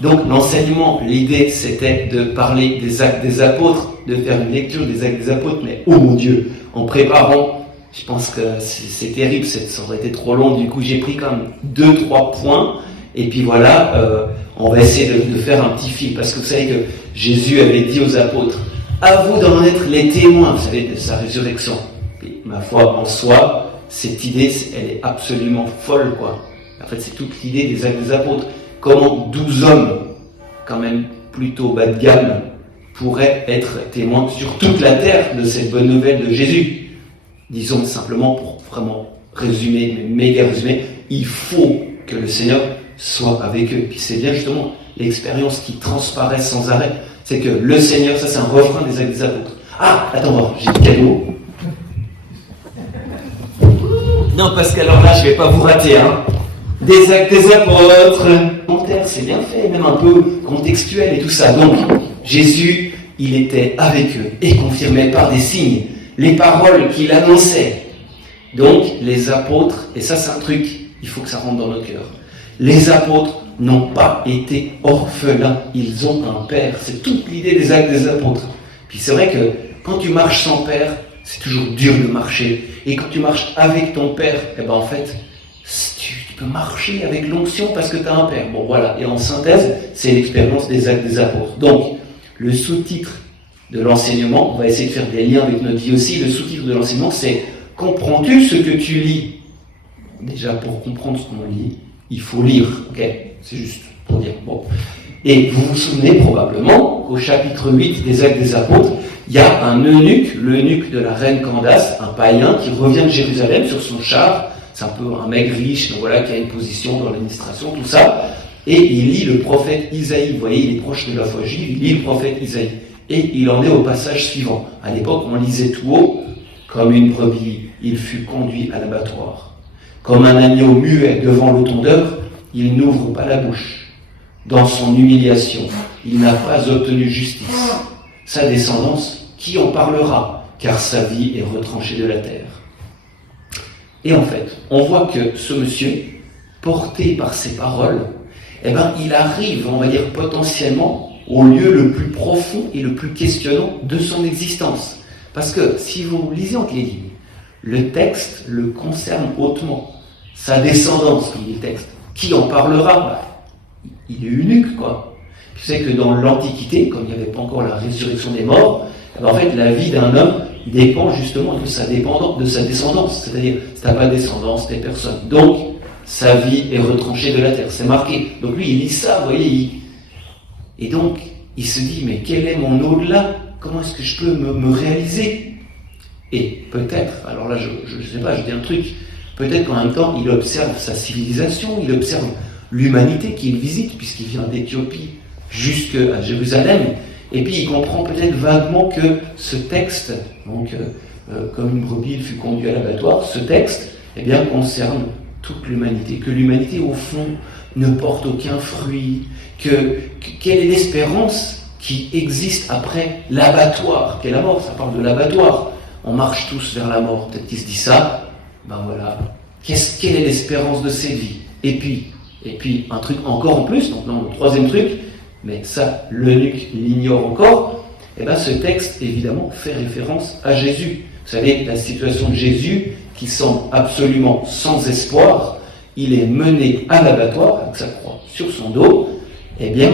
Donc l'enseignement, l'idée c'était de parler des actes des apôtres, de faire une lecture des actes des apôtres, mais oh mon Dieu, en préparant, je pense que c'est terrible, ça aurait été trop long, du coup j'ai pris quand même 2-3 points, et puis voilà, on va essayer de faire un petit fil, parce que vous savez que Jésus avait dit aux apôtres, à vous d'en être les témoins, vous savez, de sa résurrection. Et ma foi en soi, cette idée, elle est absolument folle, quoi. En fait, c'est toute l'idée des actes des apôtres. Comment 12 hommes, quand même plutôt bas de gamme, pourraient être témoins sur toute la terre de cette bonne nouvelle de Jésus. Disons simplement, pour vraiment résumer, méga résumer, il faut que le Seigneur soit avec eux. Puis c'est bien justement l'expérience qui transparaît sans arrêt. C'est que le Seigneur, ça c'est un refrain des actes des apôtres. Ah, attends, j'ai le cadeau. Non, parce qu'alors là, je vais pas vous rater, hein. Des actes des apôtres, c'est bien fait, même un peu contextuel et tout ça. Donc, Jésus, il était avec eux et confirmait par des signes les paroles qu'il annonçait. Donc, les apôtres, et ça c'est un truc, il faut que ça rentre dans nos cœurs. Les apôtres n'ont pas été orphelins, ils ont un père. C'est toute l'idée des actes des apôtres. Puis c'est vrai que quand tu marches sans père, c'est toujours dur de marcher. Et quand tu marches avec ton père, eh ben en fait, tu peux marcher avec l'onction parce que tu as un père. Bon voilà, et en synthèse, c'est l'expérience des actes des apôtres. Donc, le sous-titre de l'enseignement, on va essayer de faire des liens avec notre vie aussi, le sous-titre de l'enseignement, c'est « Comprends-tu ce que tu lis ?» Déjà, pour comprendre ce qu'on lit, il faut lire, ok ? C'est juste pour dire. Bon. Et vous vous souvenez probablement qu'au chapitre 8 des Actes des Apôtres, il y a un eunuque, l'eunuque de la reine Candace, un païen qui revient de Jérusalem sur son char. C'est un peu un mec riche, donc voilà, qui a une position dans l'administration, tout ça. Et il lit le prophète Isaïe. Vous voyez, il est proche de la foi juive, il lit le prophète Isaïe. Et il en est au passage suivant. À l'époque, on lisait tout haut, comme une brebis, il fut conduit à l'abattoir. Comme un agneau muet devant le tondeur, il n'ouvre pas la bouche. Dans son humiliation, il n'a pas obtenu justice. Sa descendance, qui en parlera, car sa vie est retranchée de la terre. Et en fait, on voit que ce monsieur, porté par ces paroles, eh ben, il arrive, on va dire potentiellement, au lieu le plus profond et le plus questionnant de son existence. Parce que si vous lisez entre les lignes, le texte le concerne hautement. Sa descendance, qui dit le texte, qui en parlera, il est eunuque, quoi. Tu sais que dans l'Antiquité, comme il n'y avait pas encore la résurrection des morts, en fait, la vie d'un homme dépend justement de sa descendance. C'est-à-dire, si tu n'as pas de descendance, tu n'es personne. Donc, sa vie est retranchée de la terre. C'est marqué. Donc lui, il lit ça, vous voyez. Et donc, il se dit, mais quel est mon au-delà ? Comment est-ce que je peux me réaliser ? Et peut-être, alors là, je ne sais pas, je dis un truc, peut-être qu'en même temps, il observe sa civilisation, il observe l'humanité qu'il visite, puisqu'il vient d'Éthiopie jusqu'à Jérusalem, et puis il comprend peut-être vaguement que ce texte, donc comme une brebis, il fut conduit à l'abattoir, ce texte, eh bien, concerne toute l'humanité, que l'humanité, au fond, ne porte aucun fruit, quelle est l'espérance qui existe après l'abattoir, qu'est la mort, ça parle de l'abattoir, on marche tous vers la mort, peut-être qu'il se dit ça, ben voilà, quelle est l'espérance de cette vie ? Et puis, un truc encore en plus, donc non, le troisième truc, mais ça, l'eunuque l'ignore encore, et bien ce texte, évidemment, fait référence à Jésus. Vous savez, la situation de Jésus, qui semble absolument sans espoir, il est mené à l'abattoir, avec sa croix sur son dos, et bien,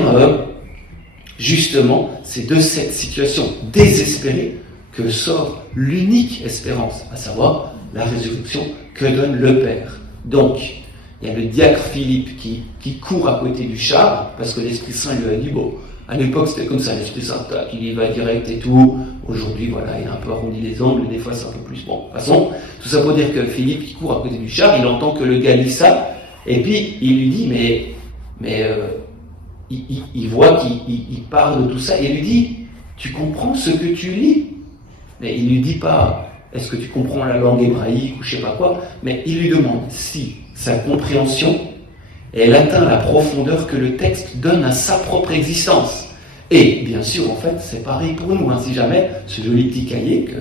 justement, c'est de cette situation désespérée que sort l'unique espérance, à savoir la résurrection que donne le Père. Donc, il y a le diacre Philippe qui court à côté du char, parce que l'Esprit Saint lui a dit, bon, à l'époque c'était comme ça, l'Esprit Saint, il y va direct et tout, aujourd'hui voilà, il a un peu arrondi les angles, des fois c'est un peu plus, bon, de toute façon, tout ça pour dire que Philippe qui court à côté du char, il entend que le gars lit ça, et puis il lui dit, il voit qu'il parle de tout ça, et il lui dit, tu comprends ce que tu lis ? Mais il lui dit pas, est-ce que tu comprends la langue hébraïque ou je sais pas quoi, mais il lui demande si sa compréhension, elle atteint la profondeur que le texte donne à sa propre existence. Et bien sûr, en fait, c'est pareil pour nous. Si jamais ce joli petit cahier que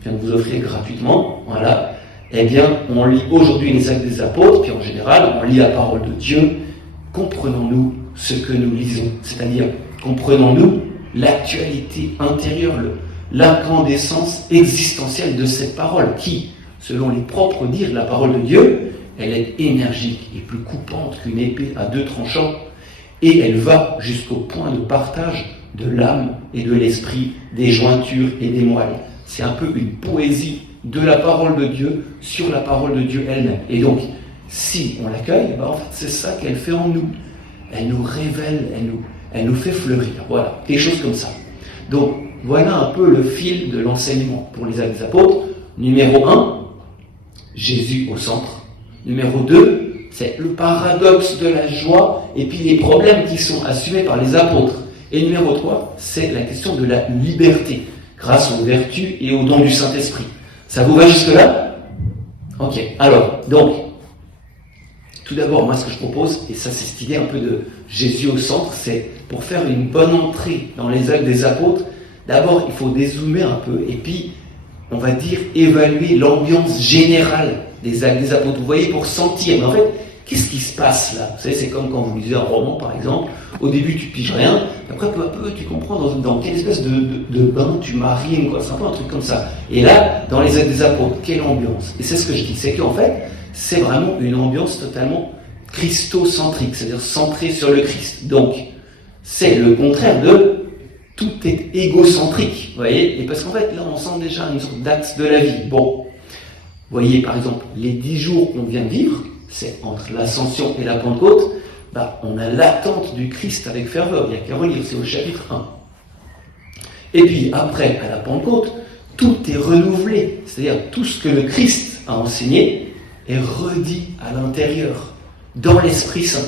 je viens de vous offrir gratuitement, voilà, eh bien, on lit aujourd'hui les Actes des Apôtres, puis en général, on lit la parole de Dieu. Comprenons-nous ce que nous lisons. C'est-à-dire, comprenons-nous l'actualité intérieure, l'incandescence existentielle de cette parole qui, selon les propres dires de la parole de Dieu, elle est énergique et plus coupante qu'une épée à deux tranchants, et elle va jusqu'au point de partage de l'âme et de l'esprit, des jointures et des moelles. C'est un peu une poésie de la parole de Dieu sur la parole de Dieu elle-même. Et donc, si on l'accueille, en fait, c'est ça qu'elle fait en nous. Elle nous révèle, elle nous fait fleurir. Voilà, des choses comme ça. Donc, voilà un peu le fil de l'enseignement pour les Actes des Apôtres. Numéro 1, Jésus au centre. Numéro 2, c'est le paradoxe de la joie et puis les problèmes qui sont assumés par les apôtres. Et numéro 3, c'est la question de la liberté, grâce aux vertus et aux dons du Saint-Esprit. Ça vous va jusque-là? Ok, alors, donc, tout d'abord, moi ce que je propose, et ça c'est cette idée un peu de Jésus au centre, c'est pour faire une bonne entrée dans les Actes des Apôtres, d'abord il faut dézoomer un peu, et puis on va dire évaluer l'ambiance générale des Actes des Apôtres. Vous voyez, pour sentir, mais en fait, qu'est-ce qui se passe là? Vous savez, c'est comme quand vous lisez un roman, par exemple. Au début, tu piges rien. Après, peu à peu, tu comprends dans quelle espèce de bain tu marines, quoi. C'est un peu un truc comme ça. Et là, dans les Actes des Apôtres, quelle ambiance? Et c'est ce que je dis. C'est qu'en fait, c'est vraiment une ambiance totalement christocentrique, c'est-à-dire centrée sur le Christ. Donc, c'est le contraire de tout est égocentrique. Vous voyez? Et parce qu'en fait, là, on sent déjà une sorte d'axe de la vie. Bon. Vous voyez, par exemple, les 10 jours qu'on vient de vivre, c'est entre l'Ascension et la Pentecôte, on a l'attente du Christ avec ferveur. Il n'y a qu'à relire, c'est au chapitre 1. Et puis, après, à la Pentecôte, tout est renouvelé. C'est-à-dire, tout ce que le Christ a enseigné est redit à l'intérieur, dans l'Esprit Saint.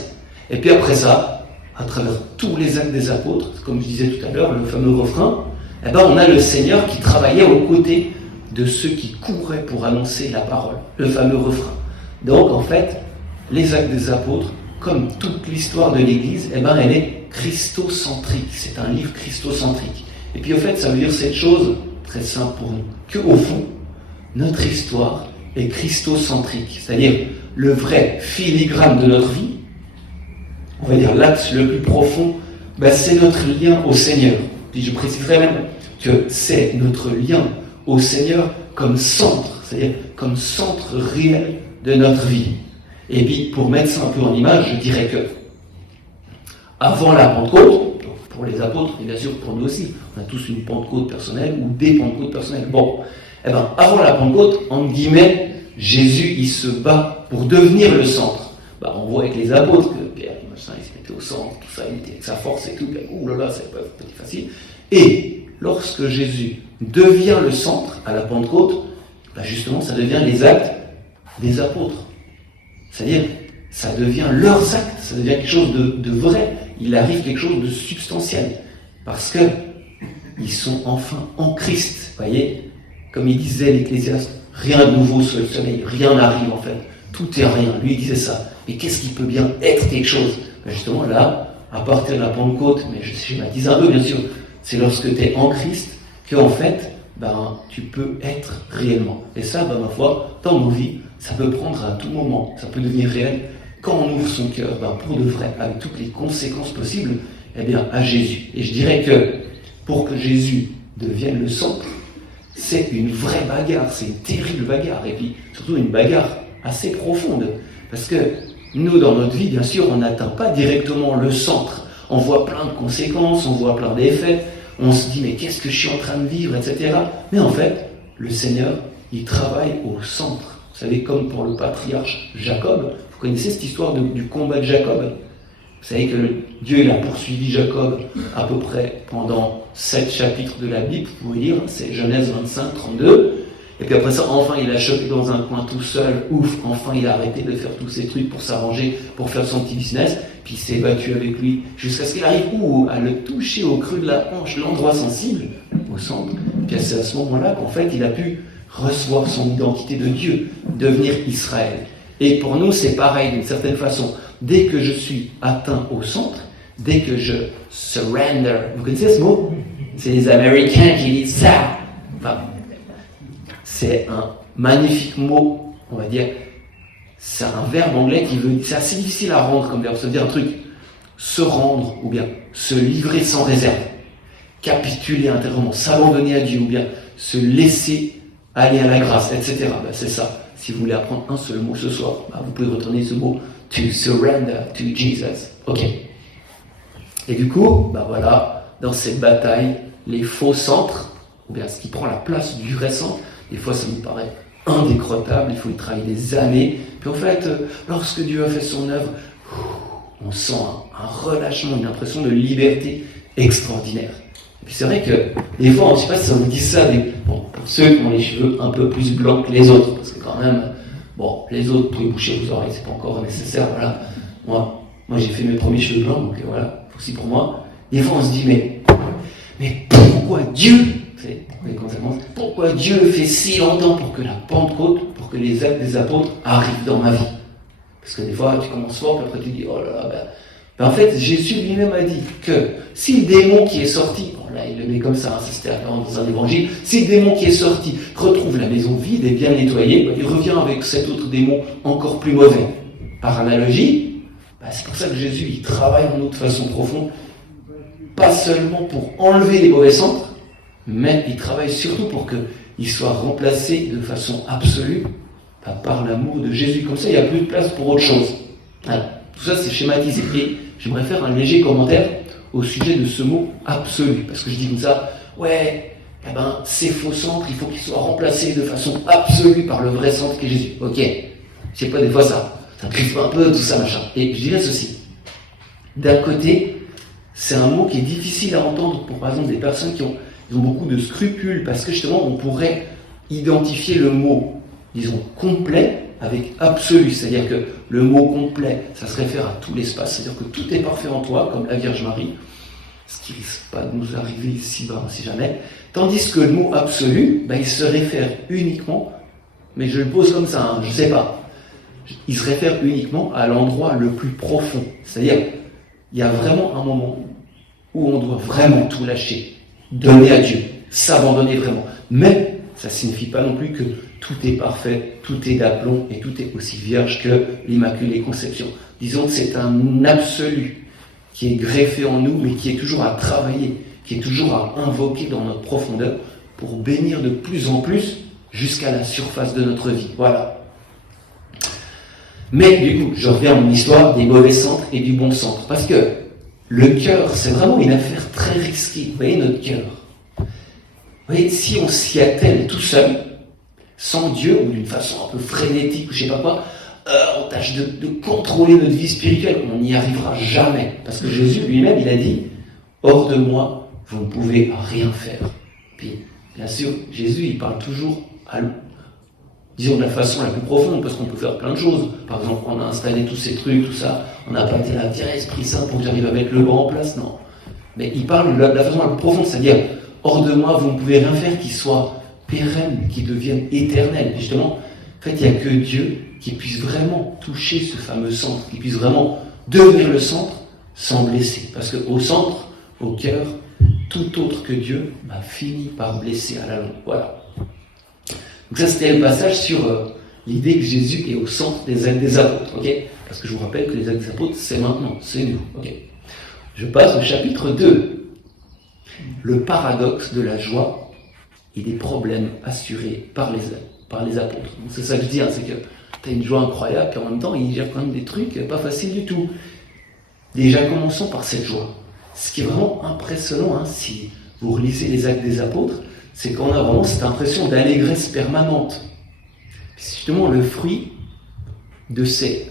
Et puis après ça, à travers tous les Actes des Apôtres, comme je disais tout à l'heure, le fameux refrain, on a le Seigneur qui travaillait aux côtés de ceux qui couraient pour annoncer la parole, le fameux refrain. Donc, en fait, les Actes des Apôtres, comme toute l'histoire de l'Église, elle est christocentrique. C'est un livre christocentrique. Et puis, au fait, ça veut dire cette chose très simple pour nous, qu'au fond, notre histoire est christocentrique. C'est-à-dire, le vrai filigrane de notre vie, on va dire l'axe le plus profond, c'est notre lien au Seigneur. Puis je préciserai même que c'est notre lien au Seigneur comme centre, c'est-à-dire comme centre réel de notre vie. Et puis, pour mettre ça un peu en image, je dirais que avant la Pentecôte, pour les apôtres, et bien sûr pour nous aussi, on a tous une Pentecôte personnelle ou des Pentecôtes personnelles. Bon, avant la Pentecôte, entre guillemets, Jésus, il se bat pour devenir le centre. On voit avec les apôtres que Pierre, il se mettait au centre, tout ça, il était avec sa force et tout, oulala, c'est pas facile. Et lorsque Jésus devient le centre à la Pentecôte, justement, ça devient les actes des apôtres. C'est-à-dire, ça devient leurs actes, ça devient quelque chose de vrai. Il arrive quelque chose de substantiel. Parce que ils sont enfin en Christ. Vous voyez, comme il disait l'Ecclésiaste, rien de nouveau sous le soleil, rien n'arrive en fait. Tout est rien. Lui, il disait ça. Mais qu'est-ce qui peut bien être quelque chose? Justement, là, à partir de la Pentecôte, mais je schématise un peu, bien sûr, c'est lorsque tu es en Christ que, en fait, tu peux être réellement. Et ça, ma foi, dans nos vies, ça peut prendre à tout moment, ça peut devenir réel quand on ouvre son cœur, pour de vrai, avec toutes les conséquences possibles, à Jésus. Et je dirais que pour que Jésus devienne le centre, c'est une vraie bagarre, c'est une terrible bagarre, et puis surtout une bagarre assez profonde, parce que nous, dans notre vie, bien sûr, on n'atteint pas directement le centre. On voit plein de conséquences, on voit plein d'effets, on se dit, mais qu'est-ce que je suis en train de vivre, etc. Mais en fait, le Seigneur, il travaille au centre. Vous savez, comme pour le patriarche Jacob, vous connaissez cette histoire du combat de Jacob? Vous savez que Dieu, il a poursuivi Jacob à peu près pendant 7 chapitres de la Bible, vous pouvez lire, c'est Genèse 25, 32. Et puis après ça, enfin, il a chopé dans un coin tout seul, enfin, il a arrêté de faire tous ces trucs pour s'arranger, pour faire son petit business, puis il s'est battu avec lui, jusqu'à ce qu'il arrive à le toucher au creux de la hanche, l'endroit sensible, au centre. Puis c'est à ce moment-là qu'en fait, il a pu recevoir son identité de Dieu, devenir Israël. Et pour nous, c'est pareil d'une certaine façon. Dès que je suis atteint au centre, dès que je surrender, vous connaissez ce mot? C'est les Américains qui disent ça. Enfin, c'est un magnifique mot, on va dire. C'est un verbe anglais qui veut. C'est assez difficile à rendre comme verbe. Ça veut dire un truc se rendre ou bien se livrer sans réserve, capituler intérieurement, s'abandonner à Dieu ou bien se laisser aller à la grâce, etc. Ben, c'est ça. Si vous voulez apprendre un seul mot ce soir, ben, vous pouvez retourner ce mot to surrender to Jesus. Ok. Et du coup, ben voilà, dans cette bataille, les faux centres, ou bien ce qui prend la place du vrai centre, des fois ça nous paraît indécrottable, il faut y travailler des années. Puis en fait, lorsque Dieu a fait son œuvre, on sent un relâchement, une impression de liberté extraordinaire. Et puis c'est vrai que des fois, je ne sais pas si ça vous dit ça, bon, pour ceux qui ont les cheveux un peu plus blancs que les autres, parce que quand même, bon, les autres, vous pouvez boucher vos oreilles, c'est pas encore nécessaire, voilà. Moi j'ai fait mes premiers cheveux blancs, donc voilà, aussi pour moi. Des fois on se dit, mais pourquoi Dieu, pourquoi Dieu fait si longtemps pour que la Pentecôte, pour que les actes des apôtres arrivent dans ma vie? Parce que des fois, tu commences fort, puis après tu dis, oh là là, ben en fait, Jésus lui-même a dit que si le démon qui est sorti, bon là il le met comme ça, c'était dans un évangile, si le démon qui est sorti retrouve la maison vide et bien nettoyée, ben, il revient avec cet autre démon encore plus mauvais. Par analogie, ben, c'est pour ça que Jésus, il travaille en nous de façon profonde, pas seulement pour enlever les mauvais centres, mais il travaille surtout pour qu'il soit remplacé de façon absolue par l'amour de Jésus. Comme ça, il n'y a plus de place pour autre chose. Voilà. Tout ça, c'est schématisé. Et j'aimerais faire un léger commentaire au sujet de ce mot absolu. Parce que je dis comme ça, ouais, ces faux centres, il faut qu'ils soient remplacés de façon absolue par le vrai centre qui est Jésus. Ok, je sais pas, des fois ça crispe un peu, tout ça, machin. Et je dirais ceci. D'un côté, c'est un mot qui est difficile à entendre pour, par exemple, des personnes qui ont beaucoup de scrupules, parce que justement, on pourrait identifier le mot, disons, complet avec absolu. C'est-à-dire que le mot complet, ça se réfère à tout l'espace. C'est-à-dire que tout est parfait en toi, comme la Vierge Marie, ce qui risque pas de nous arriver ici-bas, si jamais. Tandis que le mot absolu, il se réfère uniquement, mais je le pose comme ça, je sais pas, il se réfère uniquement à l'endroit le plus profond. C'est-à-dire, il y a vraiment un moment où on doit vraiment tout lâcher, donner à Dieu, s'abandonner vraiment. Mais ça ne signifie pas non plus que tout est parfait, tout est d'aplomb et tout est aussi vierge que l'Immaculée Conception. Disons que c'est un absolu qui est greffé en nous, mais qui est toujours à travailler, qui est toujours à invoquer dans notre profondeur pour bénir de plus en plus jusqu'à la surface de notre vie. Voilà. Mais du coup, je reviens à mon histoire des mauvais centres et du bon centre. Parce que le cœur, c'est vraiment une affaire très risquée. Vous voyez, notre cœur. Vous voyez, si on s'y attelle tout seul, sans Dieu, ou d'une façon un peu frénétique, ou je sais pas quoi, on tâche de contrôler notre vie spirituelle, on n'y arrivera jamais. Parce que Jésus lui-même, il a dit, hors de moi, vous ne pouvez rien faire. Puis, bien sûr, Jésus, il parle toujours disons de la façon la plus profonde, parce qu'on peut faire plein de choses. Par exemple, on a installé tous ces trucs, tout ça, on n'a pas été là, tiens, Esprit Saint, pour que j'arrive à mettre le banc en place, non. Mais il parle de la façon la plus profonde, c'est-à-dire, hors de moi, vous ne pouvez rien faire qui soit pérenne, qui devienne éternel. Et justement, en fait, il n'y a que Dieu qui puisse vraiment toucher ce fameux centre, qui puisse vraiment devenir le centre sans blesser. Parce qu'au centre, au cœur, tout autre que Dieu finit par blesser à la longue. Voilà. Donc ça, c'était le passage sur l'idée que Jésus est au centre des actes des apôtres. Okay, parce que je vous rappelle que les actes des apôtres, c'est maintenant, c'est nous. Okay. Je passe au chapitre 2. Le paradoxe de la joie et des problèmes assurés par les apôtres. Donc c'est ça que je dis, c'est que tu as une joie incroyable, puis en même temps, il gère quand même des trucs pas faciles du tout. Déjà, commençons par cette joie. Ce qui est vraiment impressionnant, si vous relisez les actes des apôtres, c'est qu'on a vraiment cette impression d'allégresse permanente. C'est justement le fruit de ces,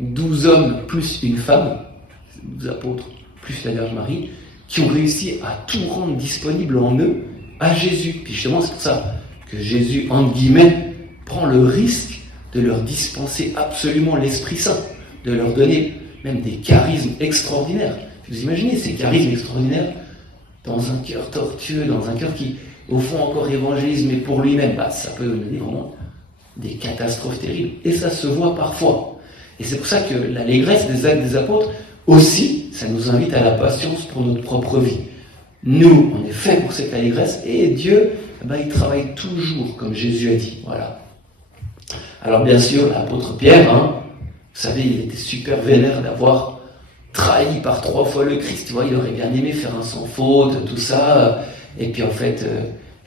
12 hommes plus une femme, 12 apôtres plus la Vierge Marie, qui ont réussi à tout rendre disponible en eux à Jésus. Puis justement, c'est pour ça que Jésus, entre guillemets, prend le risque de leur dispenser absolument l'Esprit Saint, de leur donner même des charismes extraordinaires. Vous imaginez ces charismes extraordinaires dans un cœur tortueux, dans un cœur qui, au fond, encore évangélise, mais pour lui-même, ça peut donner vraiment des catastrophes terribles. Et ça se voit parfois. Et c'est pour ça que l'allégresse des actes des apôtres, aussi, ça nous invite à la patience pour notre propre vie. Nous, on est fait pour cette allégresse, et Dieu, il travaille toujours, comme Jésus a dit. Voilà. Alors bien sûr, l'apôtre Pierre, vous savez, il était super vénère d'avoir trahi par 3 fois le Christ, tu vois, il aurait bien aimé faire un sans faute, tout ça, et puis en fait,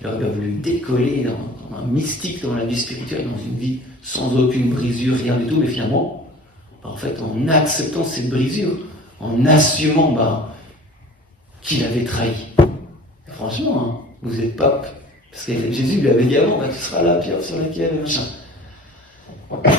il aurait bien voulu décoller dans un mystique, dans la vie spirituelle, dans une vie sans aucune brisure, rien du tout, mais finalement, en fait, en acceptant cette brisure, en assumant qu'il avait trahi. Et franchement, hein, vous n'êtes pas... Parce que Jésus lui avait dit avant, tu seras la pierre sur laquelle, machin.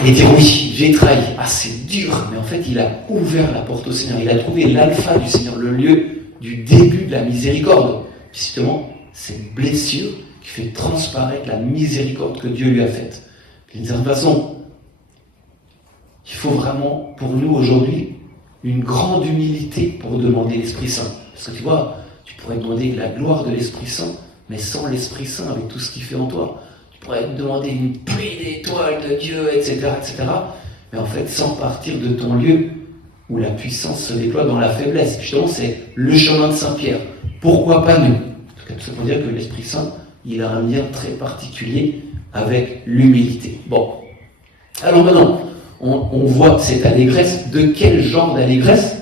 Et dire oui, j'ai trahi. Ah, c'est dur, mais en fait, il a ouvert la porte au Seigneur. Il a trouvé l'alpha du Seigneur, le lieu du début de la miséricorde. Justement, cette blessure qui fait transparaître la miséricorde que Dieu lui a faite. D'une certaine façon, il faut vraiment, pour nous aujourd'hui, une grande humilité pour demander l'Esprit Saint. Parce que tu vois, tu pourrais demander la gloire de l'Esprit Saint, mais sans l'Esprit Saint, avec tout ce qu'il fait en toi. Tu pourrais demander une pluie d'étoiles de Dieu, etc., etc. Mais en fait, sans partir de ton lieu où la puissance se déploie dans la faiblesse. Justement, c'est le chemin de Saint-Pierre. Pourquoi pas nous? En tout cas, tout ça pour dire que l'Esprit Saint, il a un lien très particulier avec l'humilité. Bon. Alors maintenant, on voit cette allégresse. De quel genre d'allégresse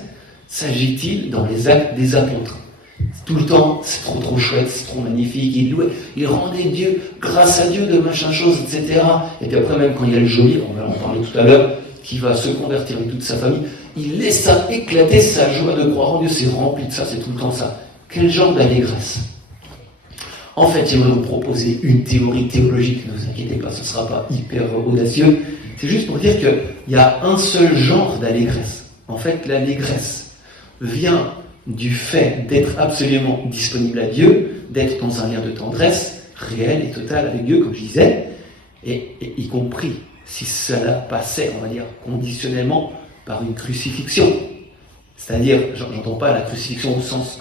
s'agit-il dans les actes des apôtres? Tout le temps, c'est trop chouette, c'est trop magnifique, il louait, il rendait Dieu, grâce à Dieu, de machin chose, etc. Et puis après, même quand il y a le geôlier, on va en parler tout à l'heure, qui va se convertir avec toute sa famille, il laissa éclater sa joie de croire en Dieu, c'est rempli de ça, c'est tout le temps ça. Quel genre d'allégresse? En fait, j'aimerais vous proposer une théorie théologique, ne vous inquiétez pas, ce ne sera pas hyper audacieux, c'est juste pour dire qu'il y a un seul genre d'allégresse. En fait, l'allégresse vient du fait d'être absolument disponible à Dieu, d'être dans un lien de tendresse réel et total avec Dieu, comme je disais, et y compris si cela passait, on va dire, conditionnellement par une crucifixion. C'est-à-dire, j'entends pas la crucifixion au sens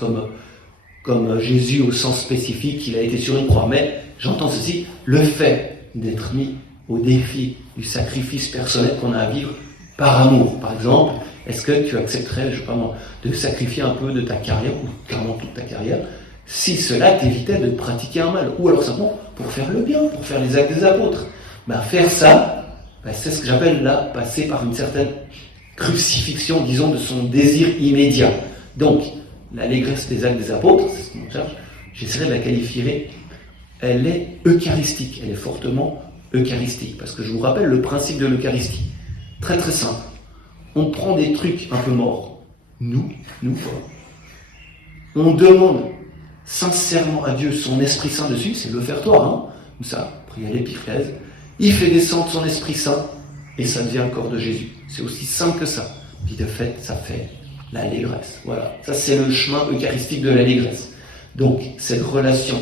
comme Jésus au sens spécifique, il a été sur une croix, mais j'entends ceci, le fait d'être mis au défi du sacrifice personnel qu'on a à vivre par amour. Par exemple, est-ce que tu accepterais, je sais pas moi, de sacrifier un peu de ta carrière, ou carrément toute ta carrière, si cela t'évitait de pratiquer un mal, ou alors simplement pour faire le bien, pour faire les actes des apôtres? Faire ça, c'est ce que j'appelle là, passer par une certaine crucifixion, disons, de son désir immédiat. Donc, l'allégresse des actes des apôtres, c'est ce qu'on cherche, j'essaierai de la qualifier, elle est eucharistique, elle est fortement eucharistique, parce que je vous rappelle le principe de l'eucharistie, très très simple. On prend des trucs un peu morts, nous quoi. On demande sincèrement à Dieu son Esprit Saint dessus, c'est l'offertoire, hein, comme ça, prier à l'épiclèse, il fait descendre son Esprit Saint, et ça devient le corps de Jésus. C'est aussi simple que ça. Puis de fait, ça fait l'allégresse. Voilà, ça c'est le chemin eucharistique de l'allégresse. Donc, cette relation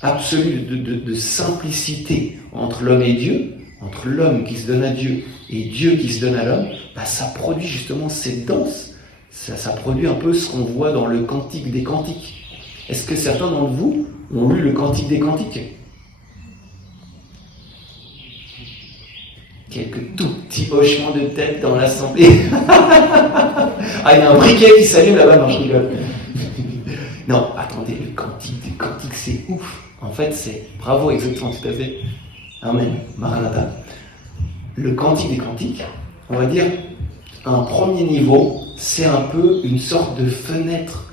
absolue de simplicité entre l'homme et Dieu, entre l'homme qui se donne à Dieu et Dieu qui se donne à l'homme, ça produit justement cette danse, ça produit un peu ce qu'on voit dans le Cantique des Cantiques. Est-ce que certains d'entre vous ont lu le Cantique des Cantiques? Quelques tout petits hochements de tête dans l'assemblée. Ah, il y a un briquet qui s'allume là-bas, non, je rigole. Non, attendez, le Cantique des Cantiques, c'est ouf. En fait, c'est bravo, exactement, tout à fait. Amen, Maranatha. Le Cantique des Cantiques, on va dire, un premier niveau, c'est un peu une sorte de fenêtre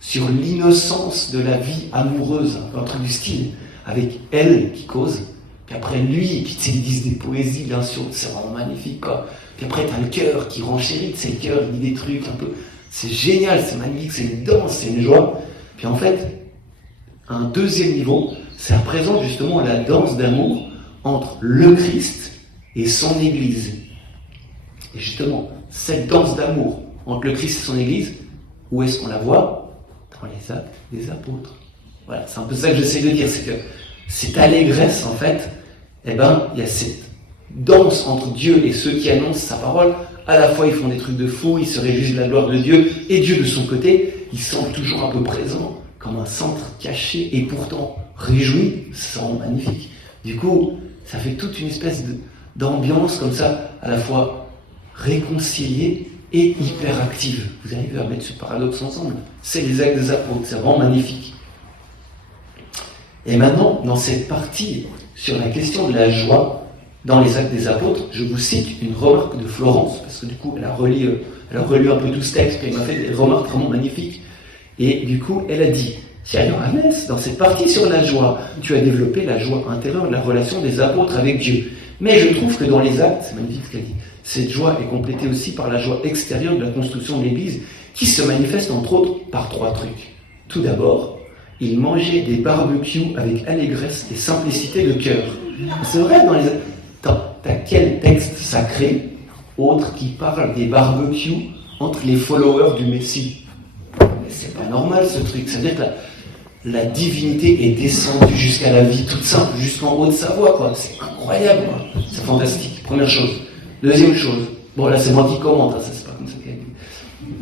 sur l'innocence de la vie amoureuse, un truc du style, avec elle qui cause, puis après lui, puis ils disent des poésies, bien sûr, c'est vraiment magnifique, quoi. Puis après, t'as le cœur qui renchérit, c'est le cœur, il dit des trucs un peu, c'est génial, c'est magnifique, c'est une danse, c'est une joie. Puis en fait, un deuxième niveau, ça représente justement la danse d'amour entre le Christ et son Église. Et justement, cette danse d'amour entre le Christ et son Église, où est-ce qu'on la voit? Dans les actes des apôtres. Voilà, c'est un peu ça que j'essaie de dire, c'est que cette allégresse, en fait, il y a cette danse entre Dieu et ceux qui annoncent sa parole. À la fois, ils font des trucs de fou, ils se réjouissent de la gloire de Dieu, et Dieu, de son côté, il semble toujours un peu présent, comme un centre caché, et pourtant réjoui. Ça rend magnifique. Du coup, ça fait toute une espèce d'ambiance comme ça, à la fois réconciliée et hyper active. Vous arrivez à mettre ce paradoxe ensemble. C'est les actes des apôtres, c'est vraiment magnifique. Et maintenant, dans cette partie sur la question de la joie, dans les Actes des Apôtres, je vous cite une remarque de Florence, parce que du coup, elle a relu un peu tout ce texte, et elle m'a fait des remarques vraiment magnifiques. Et du coup, elle a dit, tiens, Johannes, dans cette partie sur la joie, tu as développé la joie intérieure de la relation des apôtres avec Dieu. Mais je trouve que dans les Actes, c'est magnifique ce qu'elle dit, cette joie est complétée aussi par la joie extérieure de la construction de l'Église, qui se manifeste entre autres par 3 trucs. Tout d'abord, ils mangeaient des barbecues avec allégresse et simplicité de cœur. C'est vrai, dans les... T'as quel texte sacré autre qui parle des barbecues entre les followers du Messie? Mais c'est pas normal ce truc. Ça veut dire que la divinité est descendue jusqu'à la vie toute simple, jusqu'en haut de sa voix, quoi. C'est incroyable, quoi. C'est fantastique. Première chose. Deuxième chose. Bon, là, c'est moi qui commente, hein, ça c'est pas comme ça qu'elle dit.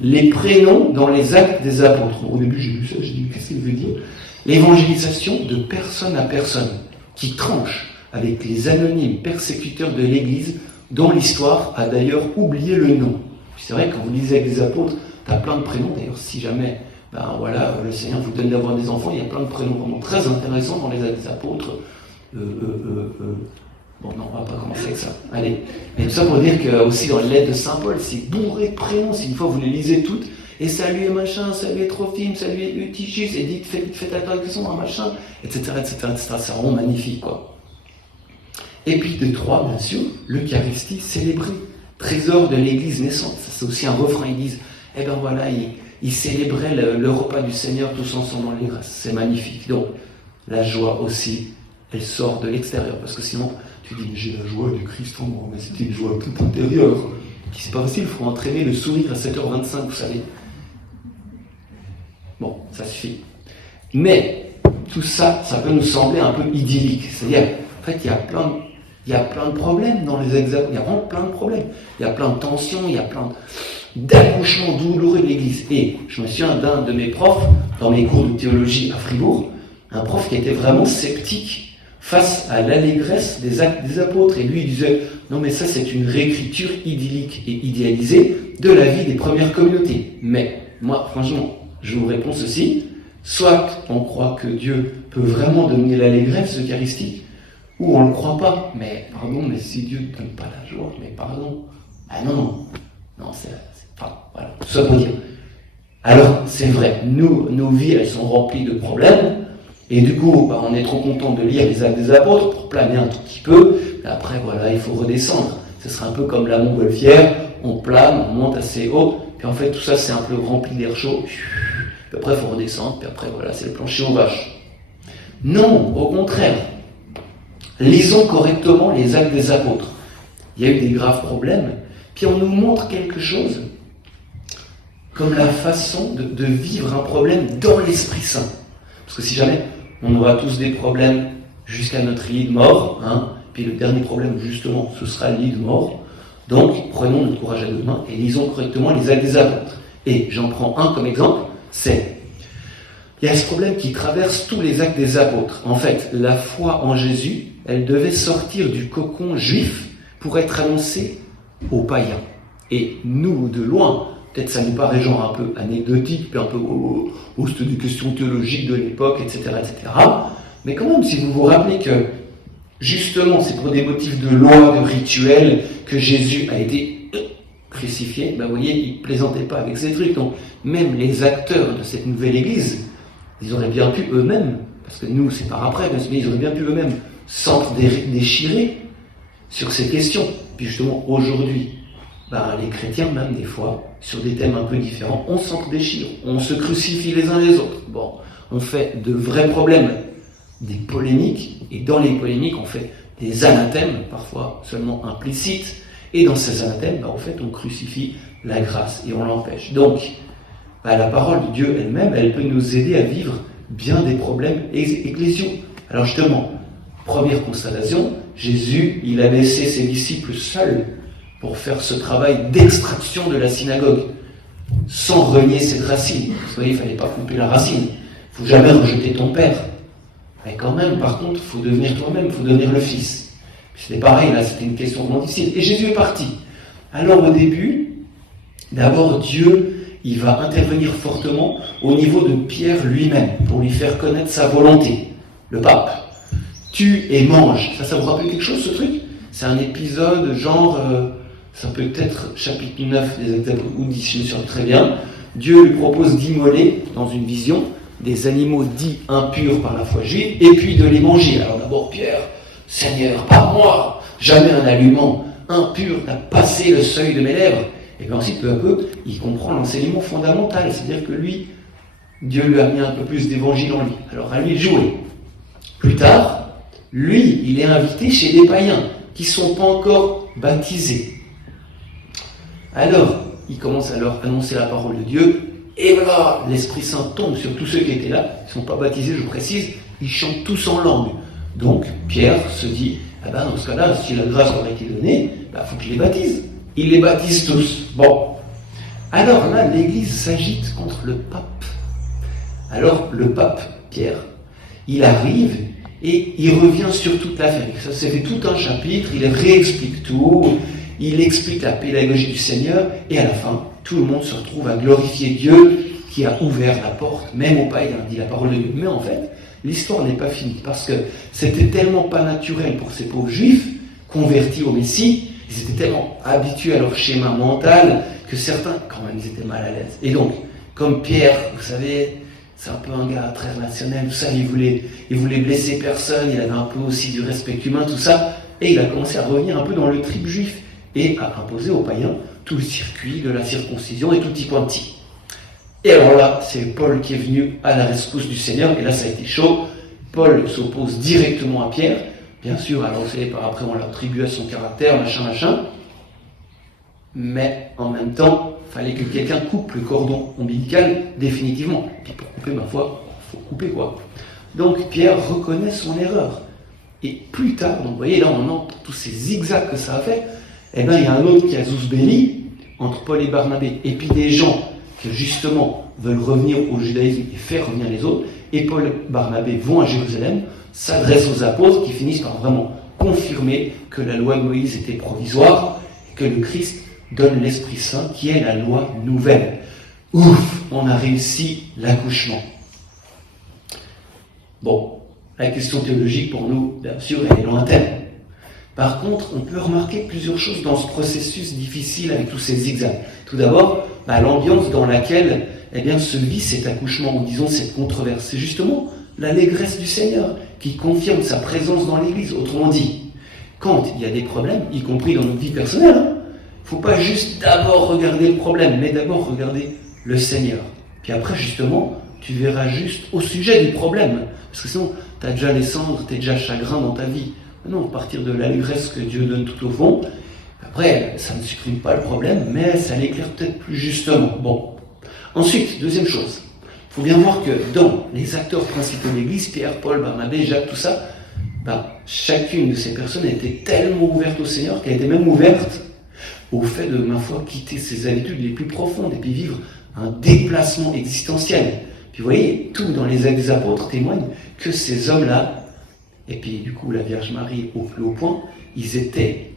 Les prénoms dans les Actes des Apôtres. Au début, j'ai lu ça, j'ai dit, qu'est-ce qu'il veut dire? L'évangélisation de personne à personne, qui tranche avec les anonymes persécuteurs de l'Église, dont l'histoire a d'ailleurs oublié le nom. C'est vrai, quand vous lisez avec des apôtres, tu as plein de prénoms. D'ailleurs, si jamais le Seigneur vous donne d'avoir des enfants, il y a plein de prénoms vraiment très intéressants dans les Actes des Apôtres. Bon, non, on va pas commencer avec ça. Allez. Mais tout ça pour dire que aussi dans les lettres de Saint Paul, c'est bourré de prénoms. Si une fois vous les lisez toutes, et salut machin, salut Trophime, salut Eutychus, et dites, faites attention à machin, etc., etc., etc. C'est vraiment magnifique, quoi. Et puis de 3, bien sûr, l'Eucharistie célébrée, trésor de l'Église naissante. Ça, c'est aussi un refrain, ils disent, eh ben voilà, ils célébraient le repas du Seigneur tous ensemble dans les grâces. C'est magnifique. Donc, la joie aussi, elle sort de l'extérieur, parce que sinon, tu dis, mais j'ai la joie du Christ en moi, mais c'était une joie toute intérieure. Qui c'est pas facile, il faut entraîner le sourire à 7h25, vous savez. Bon, ça suffit. Mais, tout ça, ça peut nous sembler un peu idyllique. C'est-à-dire, en fait, il y a plein de problèmes dans les examens. Il y a vraiment plein de problèmes. Il y a plein de tensions, il y a plein d'accouchements douloureux de l'Église. Et je me souviens d'un de mes profs, dans mes cours de théologie à Fribourg, un prof qui était vraiment sceptique face à l'allégresse des Actes des Apôtres. Et lui, il disait, non mais ça c'est une réécriture idyllique et idéalisée de la vie des premières communautés. Mais, moi, franchement, je vous réponds ceci, soit on croit que Dieu peut vraiment donner l'allégresse eucharistique, ou on ne le croit pas. Mais pardon, mais si Dieu ne donne pas la joie, mais pardon. Ah non, c'est pas, voilà, tout ça pour dire. Alors, c'est vrai, nos vies, elles sont remplies de problèmes, et du coup, on est trop content de lire les Actes des Apôtres pour planer un tout petit peu, et après, voilà, il faut redescendre. Ce sera un peu comme la montgolfière, on plane, on monte assez haut, puis en fait, tout ça, c'est un peu rempli d'air chaud, puis après, il faut redescendre, puis après, voilà, c'est le plancher aux vaches. Non, au contraire. Lisons correctement les Actes des Apôtres. Il y a eu des graves problèmes, puis on nous montre quelque chose comme la façon de vivre un problème dans l'Esprit Saint. Parce que si jamais on aura tous des problèmes jusqu'à notre lit de mort, puis le dernier problème justement ce sera le lit de mort, donc prenons notre courage à deux mains et lisons correctement les Actes des Apôtres. Et j'en prends un comme exemple, il y a ce problème qui traverse tous les Actes des Apôtres. En fait, la foi en Jésus, elle devait sortir du cocon juif pour être annoncée aux païens. Et nous, de loin, peut-être ça nous paraît genre un peu anecdotique, puis un peu c'était des questions théologiques de l'époque, etc., etc. Mais quand même, si vous vous rappelez que, justement, c'est pour des motifs de loi, de rituel, que Jésus a été crucifié, vous voyez, il ne plaisantait pas avec ces trucs. Donc, même les acteurs de cette nouvelle église, ils auraient bien pu eux-mêmes, parce que nous, c'est par après, mais ils auraient bien pu eux-mêmes s'entre-déchirer sur ces questions. Puis justement, aujourd'hui, les chrétiens, même des fois, sur des thèmes un peu différents, on s'entre-déchire, on se crucifie les uns les autres. Bon, on fait de vrais problèmes, des polémiques, et dans les polémiques, on fait des anathèmes, parfois seulement implicites, et dans ces anathèmes, en fait, on crucifie la grâce, et on l'empêche. Donc, la parole de Dieu elle-même, elle peut nous aider à vivre bien des problèmes ecclésiaux. Alors justement, première constatation, Jésus, il a laissé ses disciples seuls pour faire ce travail d'extraction de la synagogue, sans renier cette racine. Vous voyez, il ne fallait pas couper la racine. Il ne faut jamais rejeter ton père. Mais quand même, par contre, il faut devenir toi-même, il faut devenir le fils. C'était pareil, là, c'était une question vraiment difficile. Et Jésus est parti. Alors au début, d'abord Dieu, il va intervenir fortement au niveau de Pierre lui-même, pour lui faire connaître sa volonté. Le pape. Tue et mange. Ça vous rappelle quelque chose, ce truc? C'est un épisode genre, ça peut être chapitre 9 des Actes ou 10, je me souviens très bien. Dieu lui propose d'immoler, dans une vision, des animaux dits impurs par la foi juive, et puis de les manger. Alors d'abord, Pierre, Seigneur, pas moi, jamais un aliment impur n'a passé le seuil de mes lèvres. Et puis ensuite, peu à peu, il comprend l'enseignement fondamental, c'est-à-dire que lui, Dieu lui a mis un peu plus d'évangile en lui. Alors à lui de jouer. Plus tard, lui, il est invité chez des païens qui ne sont pas encore baptisés. Alors, il commence à leur annoncer la parole de Dieu, et voilà, l'Esprit Saint tombe sur tous ceux qui étaient là, ils ne sont pas baptisés, je précise, ils chantent tous en langue. Donc, Pierre se dit, dans ce cas-là, si la grâce leur a été donnée, faut que je les baptise. Il les baptise tous. Bon. Alors là, l'Église s'agite contre le pape. Alors, le pape, Pierre, il arrive et il revient sur toute l'affaire. Ça s'est fait tout un chapitre, il réexplique tout, il explique la pédagogie du Seigneur, et à la fin, tout le monde se retrouve à glorifier Dieu qui a ouvert la porte, même aux païens, dit la parole de Dieu. Mais en fait, l'histoire n'est pas finie, parce que c'était tellement pas naturel pour ces pauvres juifs, convertis au Messie, ils étaient tellement habitués à leur schéma mental, que certains, quand même, ils étaient mal à l'aise. Et donc, comme Pierre, vous savez, c'est un peu un gars très rationnel, tout ça, il voulait blesser personne, il avait un peu aussi du respect humain, tout ça, et il a commencé à revenir un peu dans le trip juif, et à imposer aux païens tout le circuit de la circoncision et tout petit pointi. Et alors là, c'est Paul qui est venu à la rescousse du Seigneur, et là ça a été chaud. Paul s'oppose directement à Pierre, bien sûr, alors vous savez, par après on l'attribue à son caractère, machin, mais en même temps, il fallait que quelqu'un coupe le cordon ombilical définitivement. Et puis pour couper, ma foi, il faut couper quoi. Donc Pierre reconnaît son erreur. Et plus tard, donc vous voyez, là on entre tous ces zigzags que ça a fait, il y a un autre qui a Zus Belli, entre Paul et Barnabé, et puis des gens qui justement veulent revenir au judaïsme et faire revenir les autres, et Paul et Barnabé vont à Jérusalem, s'adressent aux apôtres qui finissent par vraiment confirmer que la loi de Moïse était provisoire, et que le Christ donne l'Esprit Saint qui est la loi nouvelle. Ouf, on a réussi l'accouchement. Bon, la question théologique pour nous, bien sûr, elle est lointaine. Par contre, on peut remarquer plusieurs choses dans ce processus difficile avec tous ces zigzags. Tout d'abord, l'ambiance dans laquelle se vit cet accouchement, ou disons cette controverse. C'est justement l'allégresse du Seigneur qui confirme sa présence dans l'Église. Autrement dit, quand il y a des problèmes, y compris dans notre vie personnelle, il ne faut pas juste d'abord regarder le problème, mais d'abord regarder le Seigneur. Puis après, justement, tu verras juste au sujet du problème. Parce que sinon, tu as déjà les cendres, tu es déjà chagrin dans ta vie. Non, partir de l'allégresse que Dieu donne tout au fond. Après, ça ne supprime pas le problème, mais ça l'éclaire peut-être plus justement. Bon. Ensuite, deuxième chose. Il faut bien voir que dans les acteurs principaux de l'Église, Pierre, Paul, Barnabé, Jacques, tout ça, chacune de ces personnes était tellement ouverte au Seigneur qu'elle était même ouverte au fait de, ma foi, quitter ses habitudes les plus profondes et puis vivre un déplacement existentiel. Puis vous voyez, tout dans les Actes des Apôtres témoigne que ces hommes-là, et puis du coup la Vierge Marie au plus haut point, ils étaient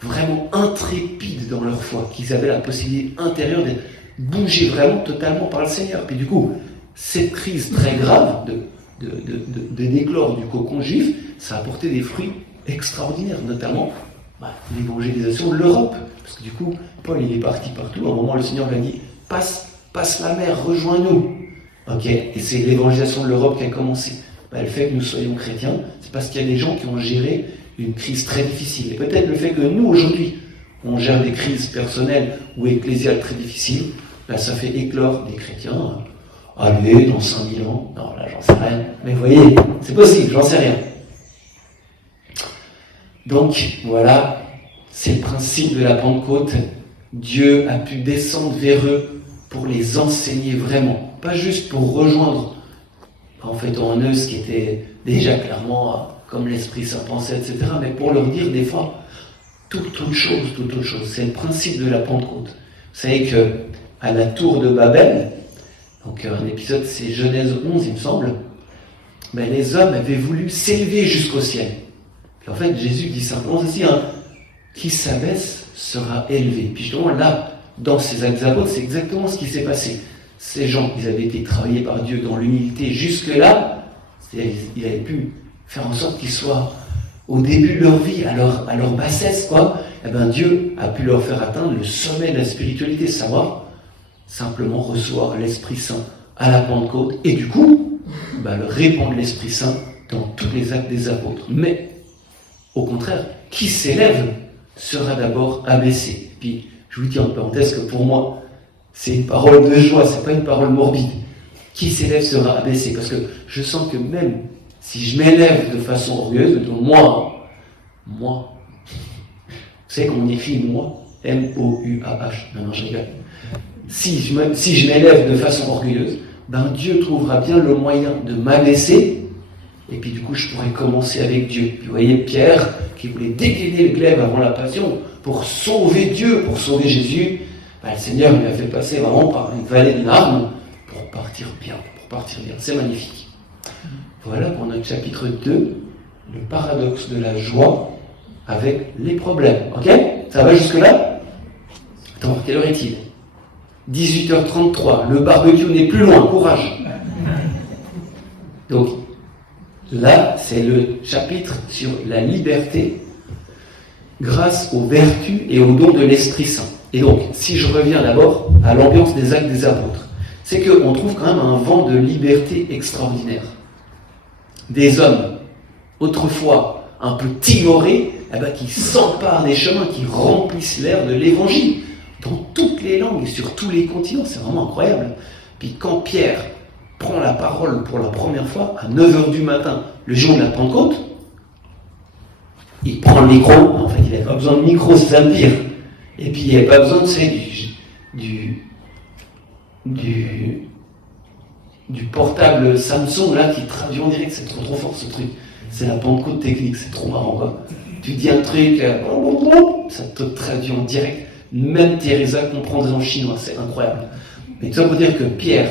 vraiment intrépides dans leur foi, qu'ils avaient la possibilité intérieure d'être bougés vraiment totalement par le Seigneur. Puis du coup, cette crise très grave de d'éclore du cocon juif, ça a apporté des fruits extraordinaires, notamment l'évangélisation de l'Europe. Parce que du coup, Paul il est parti partout, à un moment le Seigneur lui a dit « passe la mer, rejoins-nous ». Ok, et c'est l'évangélisation de l'Europe qui a commencé. Le fait que nous soyons chrétiens, c'est parce qu'il y a des gens qui ont géré une crise très difficile. Et peut-être le fait que nous, aujourd'hui, on gère des crises personnelles ou ecclésiales très difficiles, ça fait éclore des chrétiens. Allez, dans 5000 ans, non, là, j'en sais rien. Mais vous voyez, c'est possible, j'en sais rien. Donc, voilà, c'est le principe de la Pentecôte. Dieu a pu descendre vers eux pour les enseigner vraiment. Pas juste pour rejoindre en fait en eux ce qui était déjà clairement comme l'Esprit Saint pensait, etc., mais pour leur dire des fois toute autre chose. C'est le principe de la Pentecôte. Vous savez qu'à la tour de Babel, donc un épisode c'est Genèse 11 il me semble, les hommes avaient voulu s'élever jusqu'au ciel. Puis en fait Jésus dit simplement ceci, qui s'abaisse sera élevé. Puis justement là, dans ces Actes des Apôtres, c'est exactement ce qui s'est passé. Ces gens, ils avaient été travaillés par Dieu dans l'humilité jusque-là, c'est-à-dire ils avaient pu faire en sorte qu'ils soient au début de leur vie, à leur bassesse, quoi, eh ben Dieu a pu leur faire atteindre le sommet de la spiritualité, savoir simplement recevoir l'Esprit Saint à la Pentecôte, et du coup, répandre l'Esprit Saint dans tous les actes des apôtres. Mais, au contraire, qui s'élève sera d'abord abaissé. Puis, je vous dis en parenthèse que pour moi, c'est une parole de joie, c'est pas une parole morbide. Qui s'élève sera abaissé, parce que je sens que même si je m'élève de façon orgueilleuse, donc moi, vous savez comment on écrit moi? M-O-U-A-H. Non, je rigole. Si je m'élève de façon orgueilleuse, Dieu trouvera bien le moyen de m'abaisser, et puis du coup je pourrai commencer avec Dieu. Puis vous voyez Pierre, qui voulait dégainer le glaive avant la passion, pour sauver Dieu, pour sauver Jésus, le Seigneur lui a fait passer vraiment par une vallée de larmes, pour partir bien. C'est magnifique. Voilà pour notre chapitre 2, le paradoxe de la joie avec les problèmes. Ok? Ça va jusque-là? Attends, quelle heure est-il? 18h33, le barbecue n'est plus loin, courage. Donc, là, c'est le chapitre sur la liberté grâce aux vertus et aux dons de l'Esprit Saint. Et donc, si je reviens d'abord à l'ambiance des actes des apôtres, c'est qu'on trouve quand même un vent de liberté extraordinaire. Des hommes, autrefois un peu timorés, qui s'emparent des chemins, qui remplissent l'air de l'Évangile, dans toutes les langues et sur tous les continents, c'est vraiment incroyable. Puis quand Pierre prend la parole pour la première fois, à 9h du matin, le jour de la Pentecôte, il prend le micro, en fait il n'avait pas besoin de micro, c'est ça le pire. Et puis il n'y avait pas besoin de du portable Samsung là qui traduit en direct, c'est trop fort ce truc. C'est la Pentecôte technique, c'est trop marrant quoi. Tu dis un truc, ça te traduit en direct. Même Teresa comprendrait en chinois, c'est incroyable. Mais tout ça pour dire que Pierre,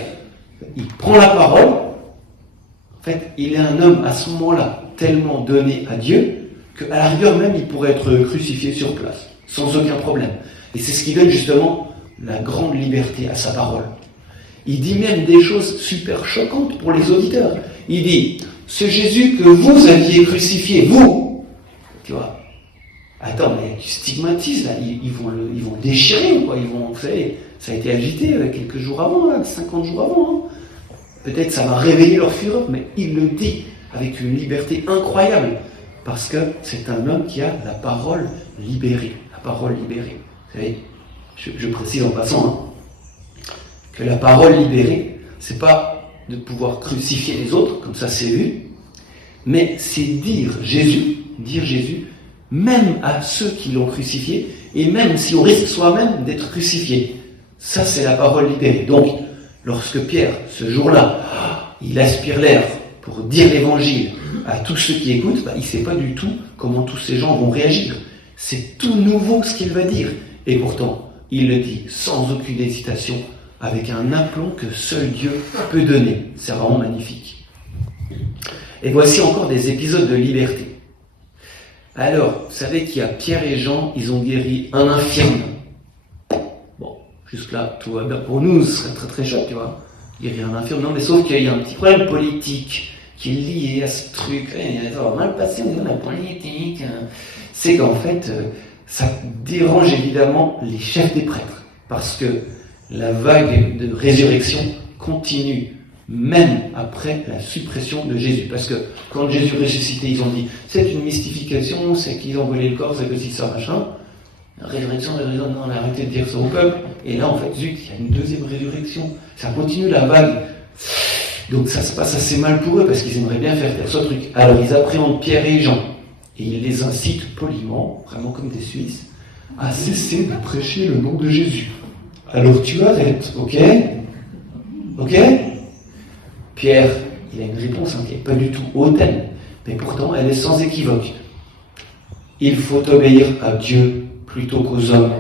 il prend la parole. En fait, il est un homme à ce moment-là tellement donné à Dieu qu'à la rigueur même, il pourrait être crucifié sur place, sans aucun problème. Et c'est ce qui donne justement la grande liberté à sa parole. Il dit même des choses super choquantes pour les auditeurs. Il dit, ce Jésus que vous aviez crucifié, vous, tu vois, attends, mais tu stigmatises, là, ils vont le déchirer, quoi. Vous savez, ça a été agité quelques jours avant, là, 50 jours avant. Hein. Peut-être ça va réveiller leur fureur, mais il le dit avec une liberté incroyable, parce que c'est un homme qui a la parole libérée. La parole libérée. Vous savez, je précise en passant, hein, que la parole libérée, c'est pas de pouvoir crucifier les autres, comme ça c'est vu, mais c'est dire Jésus, même à ceux qui l'ont crucifié, et même si on risque soi-même d'être crucifié. Ça, c'est la parole libérée. Donc, lorsque Pierre, ce jour-là, il aspire l'air pour dire l'évangile à tous ceux qui écoutent, il ne sait pas du tout comment tous ces gens vont réagir. C'est tout nouveau ce qu'il va dire. Et pourtant, il le dit sans aucune hésitation, avec un aplomb que seul Dieu peut donner. C'est vraiment magnifique. Et voici encore des épisodes de liberté. Alors, vous savez qu'il y a Pierre et Jean, ils ont guéri un infirme. Bon, jusque-là, tout va bien. Pour nous, ce serait très très chouette, tu vois. Guérir un infirme. Non, mais sauf qu'il y a un petit problème politique qui est lié à ce truc. Ça va mal passer au niveau de la politique. C'est qu'en fait, ça dérange évidemment les chefs des prêtres. Parce que la vague de résurrection continue, même après la suppression de Jésus. Parce que quand Jésus ressuscité, ils ont dit, c'est une mystification, c'est qu'ils ont volé le corps, c'est que si ça, machin. Résurrection, non, on a arrêté de dire ça au peuple. Et là, en fait, zut, il y a une deuxième résurrection. Ça continue la vague. Donc ça se passe assez mal pour eux, parce qu'ils aimeraient bien faire ce truc. Alors ils appréhendent Pierre et Jean. Et ils les incitent poliment, vraiment comme des Suisses, à cesser de prêcher le nom de Jésus. Alors tu arrêtes, ok? Ok? Pierre, il a une réponse qui n'est pas du tout hautaine, mais pourtant elle est sans équivoque. Il faut obéir à Dieu plutôt qu'aux hommes.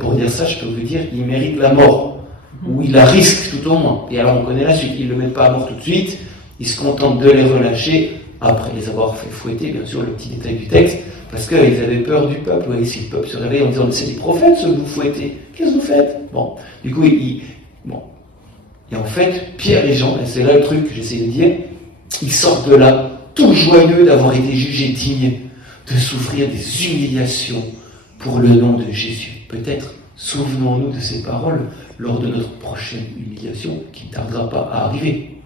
Pour dire ça, je peux vous dire, il mérite la mort, ou il la risque tout au moins. Et alors on connaît la suite, ils ne le mettent pas à mort tout de suite, ils se contentent de les relâcher, après les avoir fait fouetter, bien sûr, le petit détail du texte, parce qu'ils avaient peur du peuple. Et si le peuple se réveille en disant, c'est des prophètes ceux que vous fouettez, qu'est-ce que vous faites? Bon, du coup, bon. Et en fait, Pierre et Jean, et c'est là le truc que j'essaie de dire, ils sortent de là tout joyeux d'avoir été jugé digne de souffrir des humiliations pour le nom de Jésus. Peut-être souvenons-nous de ces paroles lors de notre prochaine humiliation qui ne tardera pas à arriver.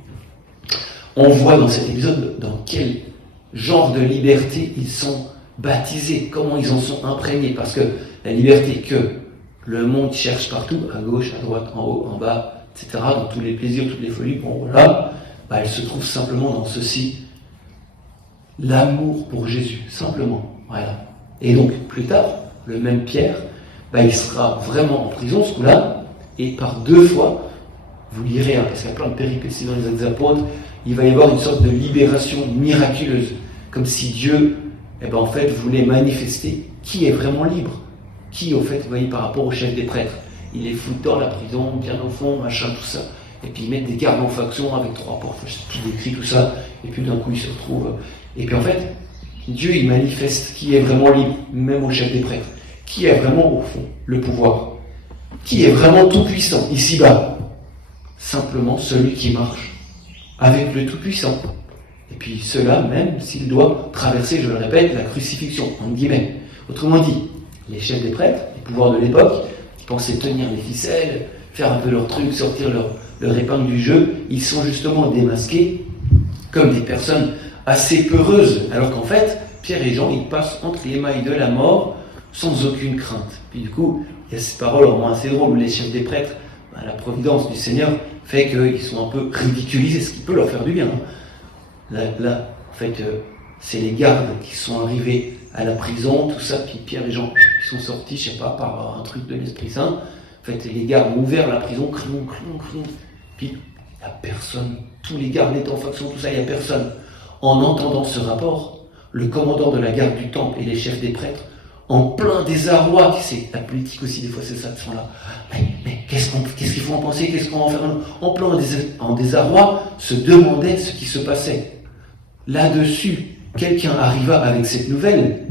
On voit dans cet épisode dans quel genre de liberté ils sont baptisés, comment ils en sont imprégnés, parce que la liberté que le monde cherche partout, à gauche, à droite, en haut, en bas, etc., dans tous les plaisirs, toutes les folies, bon voilà, elle se trouve simplement dans ceci, l'amour pour Jésus, simplement, voilà. Et donc, plus tard, le même Pierre, il sera vraiment en prison ce coup-là, et par 2 fois, vous lirez, parce qu'il y a plein de péripéties dans les Actes des Apôtres, il va y avoir une sorte de libération miraculeuse, comme si Dieu, en fait, voulait manifester qui est vraiment libre, qui, au fait, vous voyez, par rapport au chef des prêtres, il les fout dans la prison, bien au fond, machin, tout ça, et puis ils mettent des gardes en faction avec 3 portes, je sais plus décrit tout ça, et puis d'un coup ils se retrouvent, et puis en fait, Dieu, il manifeste qui est vraiment libre, même au chef des prêtres, qui a vraiment, au fond, le pouvoir, qui est vraiment tout-puissant, ici-bas, simplement celui qui marche avec le tout-puissant. Et puis cela, même s'il doit traverser, je le répète, la crucifixion, entre guillemets. Autrement dit, les chefs des prêtres, les pouvoirs de l'époque, qui pensaient tenir les ficelles, faire un peu leur truc, sortir leur épingle du jeu, ils sont justement démasqués comme des personnes assez peureuses, alors qu'en fait, Pierre et Jean, ils passent entre les mailles de la mort sans aucune crainte. Puis du coup, il y a cette parole vraiment assez drôle où les chefs des prêtres, la providence du Seigneur fait qu'ils sont un peu ridiculisés, ce qui peut leur faire du bien. Là, en fait, c'est les gardes qui sont arrivés à la prison, tout ça, puis Pierre et Jean, ils sont sortis, je sais pas, par un truc de l'Esprit Saint. En fait, les gardes ont ouvert la prison, clon, puis il n'y a personne. Tous les gardes étaient en faction, tout ça, il n'y a personne. En entendant ce rapport, le commandant de la garde du temple et les chefs des prêtres, en plein désarroi, c'est la politique aussi, des fois c'est ça, ils sont là. Mais qu'est-ce qu'il faut en penser, qu'est-ce qu'on va en faire? En plein désarroi, se demandaient ce qui se passait. Là-dessus, quelqu'un arriva avec cette nouvelle.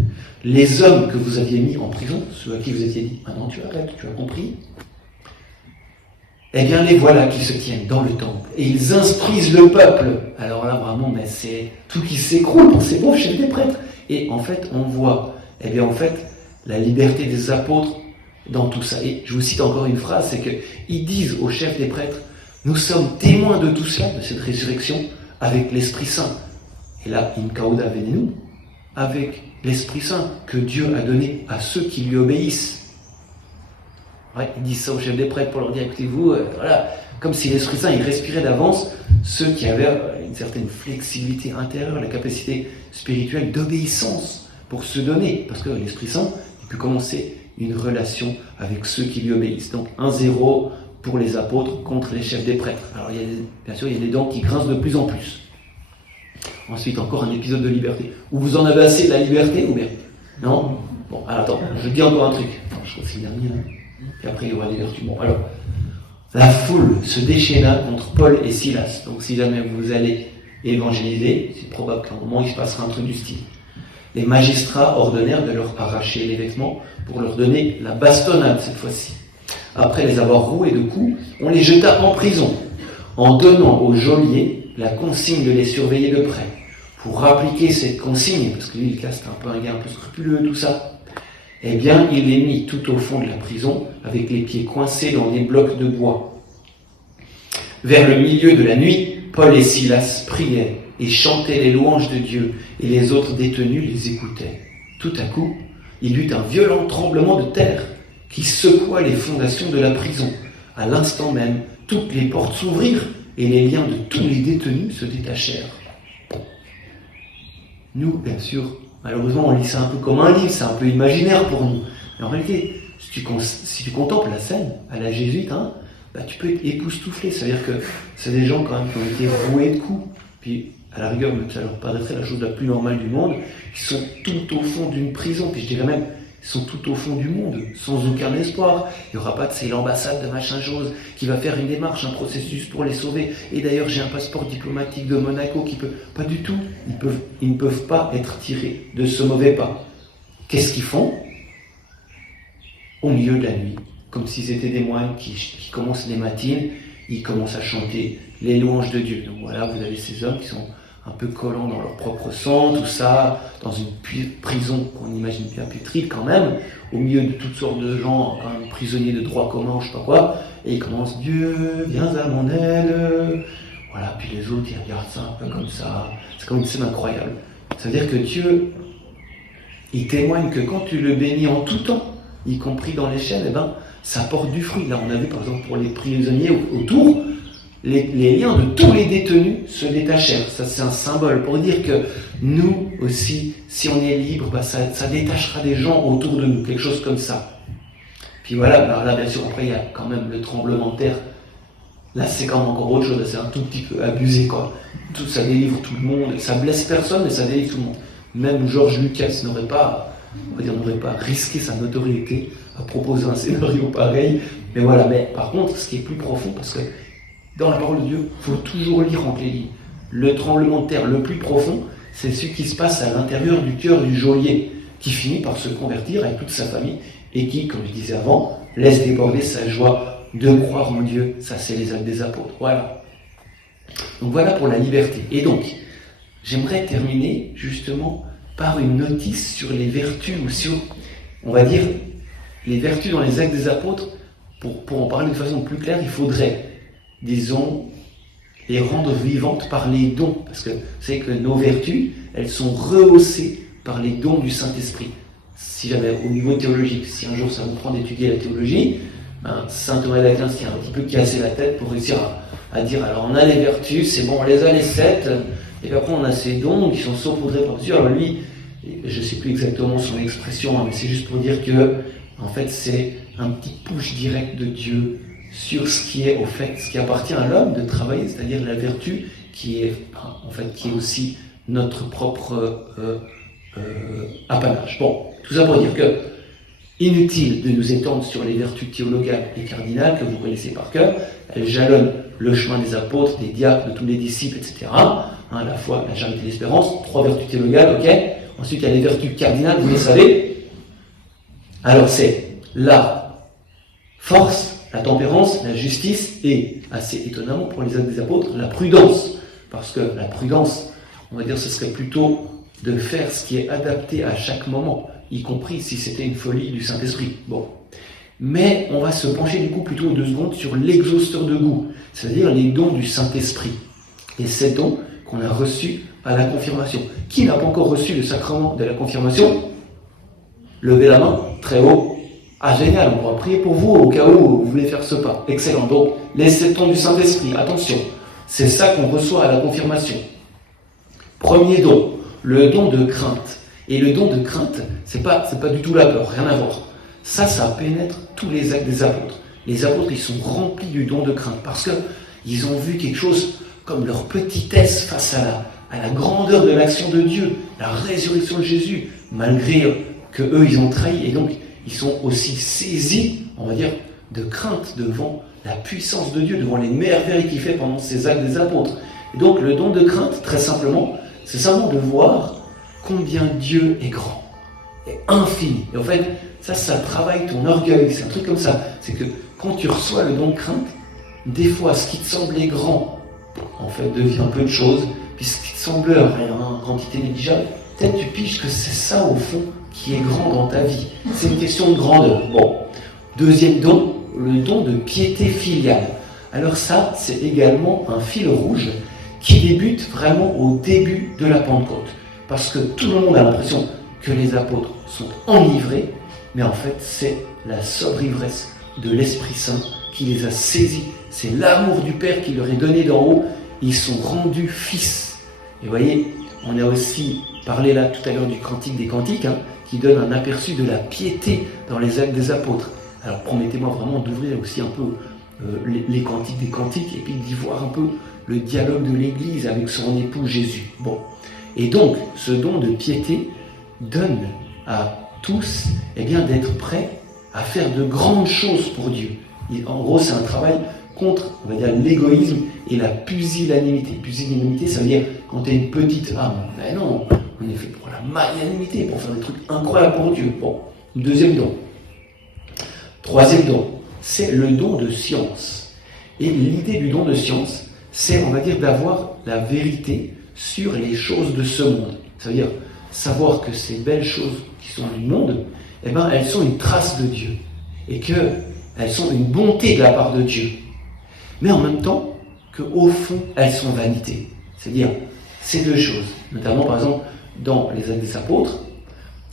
Les hommes que vous aviez mis en prison, ceux à qui vous étiez dit, maintenant tu arrêtes, tu as compris. Eh bien, les voilà qui se tiennent dans le temple. Et ils instruisent le peuple. Alors là, vraiment, mais c'est tout qui s'écroule pour ces pauvres chefs des prêtres. Et en fait, on voit, la liberté des apôtres dans tout ça. Et je vous cite encore une phrase, c'est qu'ils disent aux chefs des prêtres, nous sommes témoins de tout cela, de cette résurrection, avec l'Esprit Saint. Et là, in cauda venenum, avec l'Esprit Saint que Dieu a donné à ceux qui lui obéissent. Ouais, ils disent ça aux chefs des prêtres pour leur dire, écoutez-vous, voilà, comme si l'Esprit Saint, il respirait d'avance ceux qui avaient une certaine flexibilité intérieure, la capacité spirituelle d'obéissance pour se donner, parce que l'Esprit Saint, il peut commencer une relation avec ceux qui lui obéissent. Donc 1-0 pour les apôtres contre les chefs des prêtres. Alors bien sûr, il y a des dents qui grincent de plus en plus. Ensuite, encore un épisode de liberté. Où vous en avez assez de la liberté, ou bien? Non? Bon, alors attends, je dis encore un truc. Je crois que c'est le dernier, là. Puis après, il y aura des vertus. Bon, alors, la foule se déchaîna contre Paul et Silas. Donc, si jamais vous allez évangéliser, c'est probable qu'à un moment, il se passera un truc du style. Les magistrats ordonnèrent de leur arracher les vêtements pour leur donner la bastonnade cette fois-ci. Après les avoir roués de coups, on les jeta en prison, en donnant au geôlier la consigne de les surveiller de près. Pour appliquer cette consigne, parce que lui, il casse un peu un gars un peu scrupuleux, tout ça, eh bien, il les mit tout au fond de la prison, avec les pieds coincés dans des blocs de bois. Vers le milieu de la nuit, Paul et Silas priaient et chantaient les louanges de Dieu, et les autres détenus les écoutaient. Tout à coup, il y eut un violent tremblement de terre qui secoua les fondations de la prison. À l'instant même, toutes les portes s'ouvrirent et les liens de tous les détenus se détachèrent. Nous, bien sûr, malheureusement, on lit ça un peu comme un livre, c'est un peu imaginaire pour nous. Mais en réalité, si tu contemples la scène à la jésuite, tu peux être époustouflé. C'est-à-dire que c'est des gens quand même qui ont été roués de coups. Puis, à la rigueur, ça leur paraîtrait la chose la plus normale du monde, qui sont tout au fond d'une prison. Puis je dirais même, ils sont tout au fond du monde, sans aucun espoir. Il n'y aura pas de l'ambassade de machin chose qui va faire une démarche, un processus pour les sauver. Et d'ailleurs, j'ai un passeport diplomatique de Monaco qui peut... Pas du tout. Ils ne peuvent pas être tirés de ce mauvais pas. Qu'est-ce qu'ils font? Au milieu de la nuit, comme si c'était des moines qui commencent les matines, ils commencent à chanter les louanges de Dieu. Donc voilà, vous avez ces hommes qui sont un peu collants dans leur propre sang, tout ça, dans une prison qu'on imagine bien putride quand même, au milieu de toutes sortes de gens, quand même prisonniers de droit commun, je sais pas quoi, et ils commencent « Dieu, viens à mon aide ». Voilà, puis les autres, ils regardent ça un peu comme ça. C'est comme une scène incroyable. Ça veut dire que Dieu, il témoigne que quand tu le bénis en tout temps, y compris dans les chaînes, eh ben, ça porte du fruit. Là, on a vu par exemple pour les prisonniers autour, les liens de tous les détenus se détachèrent. Ça, c'est un symbole pour dire que nous aussi, si on est libre, bah, ça détachera des gens autour de nous, quelque chose comme ça. Puis voilà, bah, là, bien sûr, après, il y a quand même le tremblement de terre. Là, c'est quand même encore autre chose, c'est un tout petit peu abusé, quoi. Tout, ça délivre tout le monde, ça blesse personne, mais ça délivre tout le monde. Même George Lucas n'aurait pas risqué sa notoriété à proposer un scénario pareil. Mais voilà, mais par contre, ce qui est plus profond, parce que dans la parole de Dieu, il faut toujours lire entre les lignes. Le tremblement de terre le plus profond, c'est ce qui se passe à l'intérieur du cœur du geôlier, qui finit par se convertir avec toute sa famille, et qui, comme je disais avant, laisse déborder sa joie de croire en Dieu. Ça, c'est les actes des apôtres. Voilà. Donc voilà pour la liberté. Et donc, j'aimerais terminer justement par une notice sur les vertus, ou sur, on va dire, les vertus dans les actes des apôtres. Pour en parler de façon plus claire, il faudrait, disons, les rendre vivantes par les dons. Parce que vous savez que nos vertus, elles sont rehaussées par les dons du Saint-Esprit. Si jamais, au niveau théologique, si un jour ça vous prend d'étudier la théologie, saint Thomas d'Aquin s'y a un petit peu cassé la tête pour réussir à dire, alors on a les vertus, c'est bon, on les a les 7, et puis après on a ces dons qui sont saupoudrés par Dieu. Alors lui, je ne sais plus exactement son expression, mais c'est juste pour dire que, en fait, c'est un petit push direct de Dieu sur ce qui est, au fait, ce qui appartient à l'homme de travailler, c'est-à-dire la vertu qui est, en fait, qui est aussi notre propre apanage. Bon, tout ça pour dire que inutile de nous étendre sur les vertus théologales et cardinales que vous connaissez par cœur. Elles jalonnent le chemin des apôtres, des diacres, de tous les disciples, etc. La foi, la charité, l'espérance. 3 vertus théologales, ok. Ensuite, il y a les vertus cardinales, vous les savez. Alors, c'est la force, la tempérance, la justice et, assez étonnamment pour les actes des apôtres, la prudence. Parce que la prudence, on va dire, ce serait plutôt de faire ce qui est adapté à chaque moment, y compris si c'était une folie du Saint-Esprit. Bon. Mais on va se pencher du coup plutôt 2 secondes sur l'exhausteur de goût, c'est-à-dire les dons du Saint-Esprit. Et ces dons qu'on a reçus à la confirmation. Qui n'a pas encore reçu le sacrement de la confirmation? Levez la main, très haut. Ah génial, on va prier pour vous au cas où vous voulez faire ce pas. Excellent. Donc, les 7 dons du Saint-Esprit, attention, c'est ça qu'on reçoit à la confirmation. Premier don, le don de crainte. Et le don de crainte, c'est pas du tout la peur, rien à voir. Ça pénètre tous les actes des apôtres. Les apôtres, ils sont remplis du don de crainte parce qu'ils ont vu quelque chose comme leur petitesse face à la grandeur de l'action de Dieu, la résurrection de Jésus, malgré que eux, ils ont trahi. Et donc, ils sont aussi saisis, on va dire, de crainte devant la puissance de Dieu, devant les merveilles qu'il fait pendant ces actes des apôtres. Et donc, le don de crainte, très simplement, c'est simplement de voir combien Dieu est grand, est infini. Et en fait, ça travaille ton orgueil, c'est un truc comme ça. C'est que quand tu reçois le don de crainte, des fois, ce qui te semblait grand, en fait, devient peu de choses, puis ce qui te semble rien, quantité négligeable, peut-être tu piges que c'est ça, au fond, qui est grand dans ta vie. C'est une question de grandeur. Bon. Deuxième don, le don de piété filiale. Alors ça, c'est également un fil rouge qui débute vraiment au début de la Pentecôte. Parce que tout le monde a l'impression que les apôtres sont enivrés, mais en fait, c'est la sobre ivresse de l'Esprit Saint qui les a saisis. C'est l'amour du Père qui leur est donné d'en haut. Ils sont rendus fils. Et vous voyez, on a aussi parlé là tout à l'heure du Cantique des Cantiques, qui donne un aperçu de la piété dans les actes des apôtres. Alors promettez-moi vraiment d'ouvrir aussi un peu les Cantiques des Cantiques et puis d'y voir un peu le dialogue de l'Église avec son époux Jésus. Bon. Et donc, ce don de piété donne à tous d'être prêts à faire de grandes choses pour Dieu. Et en gros, c'est un travail contre, on va dire, l'égoïsme et la pusillanimité. Pusillanimité, ça veut dire quand tu es une petite âme. Mais non, on est fait pour la magnanimité, pour faire des trucs incroyables pour Dieu. Bon, deuxième don. Troisième don, c'est le don de science. Et l'idée du don de science, c'est, on va dire, d'avoir la vérité sur les choses de ce monde. Ça veut dire savoir que ces belles choses qui sont du monde, eh ben, elles sont une trace de Dieu. Et qu'elles sont une bonté de la part de Dieu. Mais en même temps, qu'au fond, elles sont vanité. C'est-à-dire, ces deux choses. Notamment, par exemple, dans les Actes des Apôtres,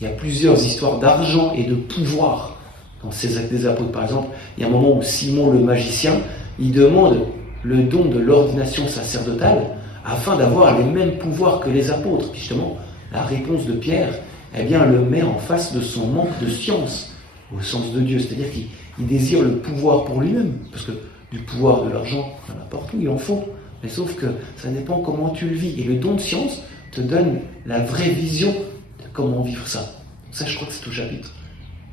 il y a plusieurs histoires d'argent et de pouvoir dans ces Actes des Apôtres. Par exemple, il y a un moment où Simon le magicien, il demande le don de l'ordination sacerdotale afin d'avoir les mêmes pouvoirs que les apôtres. Puis justement, la réponse de Pierre, eh bien, le met en face de son manque de science, au sens de Dieu. C'est-à-dire qu'il désire le pouvoir pour lui-même, parce que du pouvoir, de l'argent, il y en a partout, il en faut. Mais sauf que ça dépend comment tu le vis. Et le don de science te donne la vraie vision de comment vivre ça. Ça, je crois que c'est au chapitre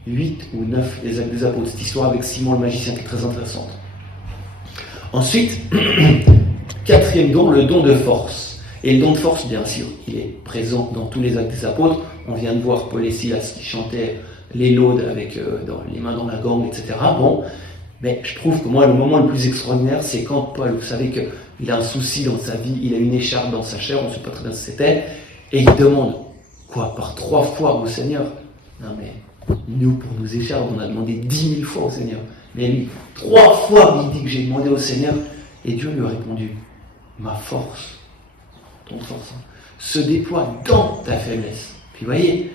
8 ou 9 des Actes des Apôtres, cette histoire avec Simon le magicien qui est très intéressante. Ensuite, quatrième don, le don de force. Et le don de force, bien sûr, il est présent dans tous les Actes des Apôtres. On vient de voir Paul et Silas qui chantaient les laudes avec les mains dans la gorge, etc. Bon, mais je trouve que moi, le moment le plus extraordinaire, c'est quand Paul, vous savez qu'il a un souci dans sa vie, il a une écharpe dans sa chair, on ne sait pas très bien ce que c'était, et il demande, quoi, par 3 fois au Seigneur? Non mais, nous, pour nos écharpes, on a demandé 10 000 fois au Seigneur. Mais lui, 3 fois, il dit que j'ai demandé au Seigneur, et Dieu lui a répondu, ma force, ton force, se déploie dans ta faiblesse. Puis vous voyez,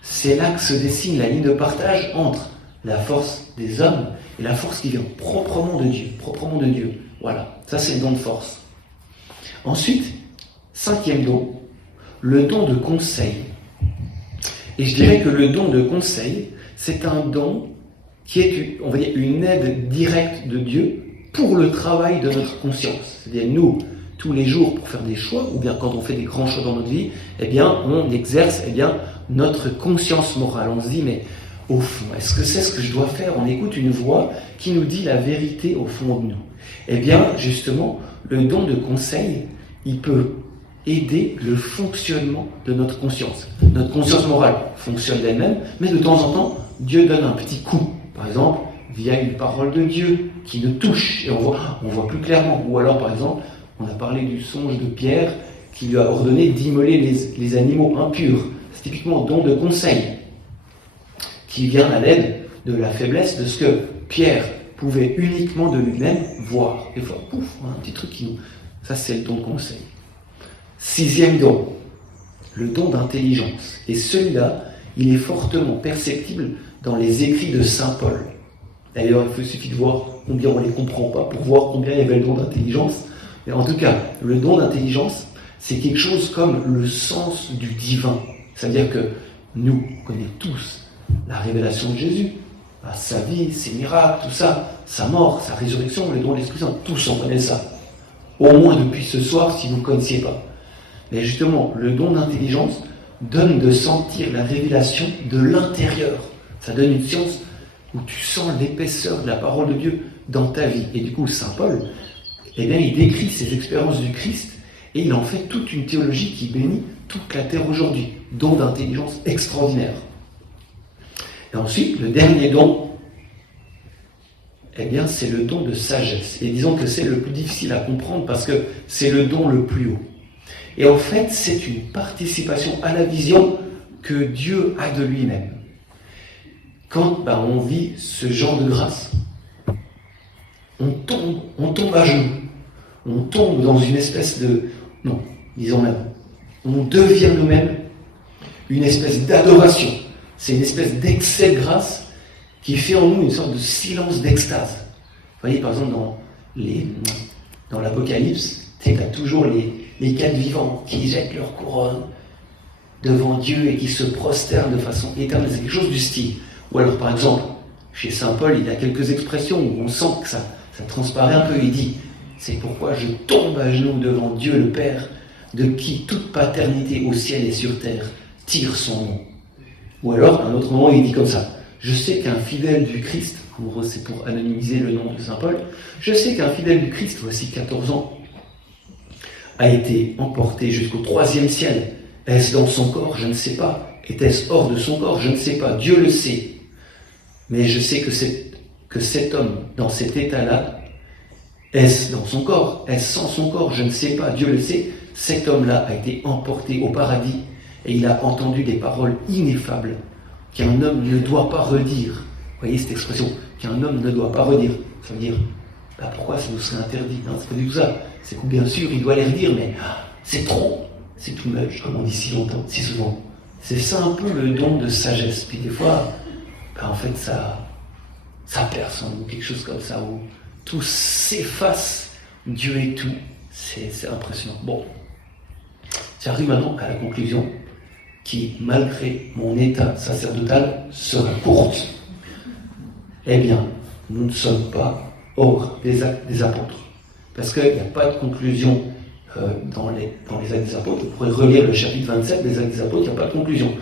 c'est là que se dessine la ligne de partage entre la force des hommes et la force qui vient proprement de Dieu. Voilà, ça c'est le don de force. Ensuite, 5e don, le don de conseil. Et je dirais que le don de conseil, c'est un don qui est, on va dire, une aide directe de Dieu pour le travail de notre conscience. C'est-à-dire, nous, tous les jours, pour faire des choix, ou bien quand on fait des grands choix dans notre vie, eh bien, on exerce, notre conscience morale. On se dit, mais au fond, est-ce que c'est ce que je dois faire? On écoute une voix qui nous dit la vérité au fond de nous. Eh bien, justement, le don de conseil, il peut aider le fonctionnement de notre conscience. Notre conscience morale fonctionne d'elle-même, mais de temps en temps, Dieu donne un petit coup. Par exemple, via une parole de Dieu qui nous touche, et on voit plus clairement. Ou alors, par exemple, on a parlé du songe de Pierre qui lui a ordonné d'immoler les animaux impurs. C'est typiquement don de conseil qui vient à l'aide de la faiblesse de ce que Pierre pouvait uniquement de lui-même voir. Des fois, pouf, un petit truc qui nous... Ça, c'est le don de conseil. 6e don, le don d'intelligence. Et celui-là, il est fortement perceptible dans les écrits de saint Paul. D'ailleurs, il suffit de voir combien on ne les comprend pas pour voir combien il y avait le don d'intelligence. Mais en tout cas, le don d'intelligence, c'est quelque chose comme le sens du divin. C'est-à-dire que nous, on connaît tous la révélation de Jésus, sa vie, ses miracles, tout ça, sa mort, sa résurrection, le don de l'Esprit Saint, tous on connaît ça. Au moins depuis ce soir, si vous ne connaissiez pas. Mais justement, le don d'intelligence donne de sentir la révélation de l'intérieur. Ça donne une science où tu sens l'épaisseur de la parole de Dieu dans ta vie. Et du coup, saint Paul, eh bien, il décrit ses expériences du Christ et il en fait toute une théologie qui bénit toute la terre aujourd'hui. Don d'intelligence extraordinaire. Et ensuite, le dernier don, eh bien, c'est le don de sagesse. Et disons que c'est le plus difficile à comprendre parce que c'est le don le plus haut. Et en fait, c'est une participation à la vision que Dieu a de lui-même. Quand on vit ce genre de grâce, on tombe à genoux. On tombe dans une espèce de... Non, disons même, on devient nous-mêmes une espèce d'adoration. C'est une espèce d'excès de grâce qui fait en nous une sorte de silence d'extase. Vous voyez, par exemple, dans l'Apocalypse, tu as toujours les 4 vivants qui jettent leur couronne devant Dieu et qui se prosternent de façon éternelle. C'est quelque chose du style. Ou alors, par exemple, chez saint Paul, il y a quelques expressions où on sent que ça transparaît un peu. Il dit, c'est pourquoi je tombe à genoux devant Dieu le Père, de qui toute paternité au ciel et sur terre tire son nom. Ou alors, à un autre moment, il dit comme ça, je sais qu'un fidèle du Christ, c'est pour anonymiser le nom de saint Paul, je sais qu'un fidèle du Christ, voici 14 ans, a été emporté jusqu'au 3e ciel. Est-ce dans son corps? Je ne sais pas. Était-ce hors de son corps? Je ne sais pas. Dieu le sait. Mais je sais que cet homme, dans cet état-là, Est-ce dans son corps? Est-ce sans son corps? Je ne sais pas, Dieu le sait. Cet homme-là a été emporté au paradis et il a entendu des paroles ineffables qu'un homme ne doit pas redire. Vous voyez cette expression, qu'un homme ne doit pas redire. Ça veut dire, pourquoi ça nous serait interdit? Non, c'est pas du tout ça. C'est que bien sûr, il doit les redire, mais c'est trop, c'est too much, comme on dit si longtemps, si souvent. C'est ça un peu le don de sagesse. Puis des fois, en fait, ça perce en nous, quelque chose comme ça, où tout s'efface, Dieu est tout. C'est impressionnant. Bon, j'arrive maintenant à la conclusion qui, malgré mon état sacerdotal, sera courte. Eh bien, nous ne sommes pas hors des actes des apôtres. Parce qu'il n'y a pas de conclusion dans les actes des apôtres. Vous pourrez relire le chapitre 27 des actes des apôtres, il n'y a pas de conclusion.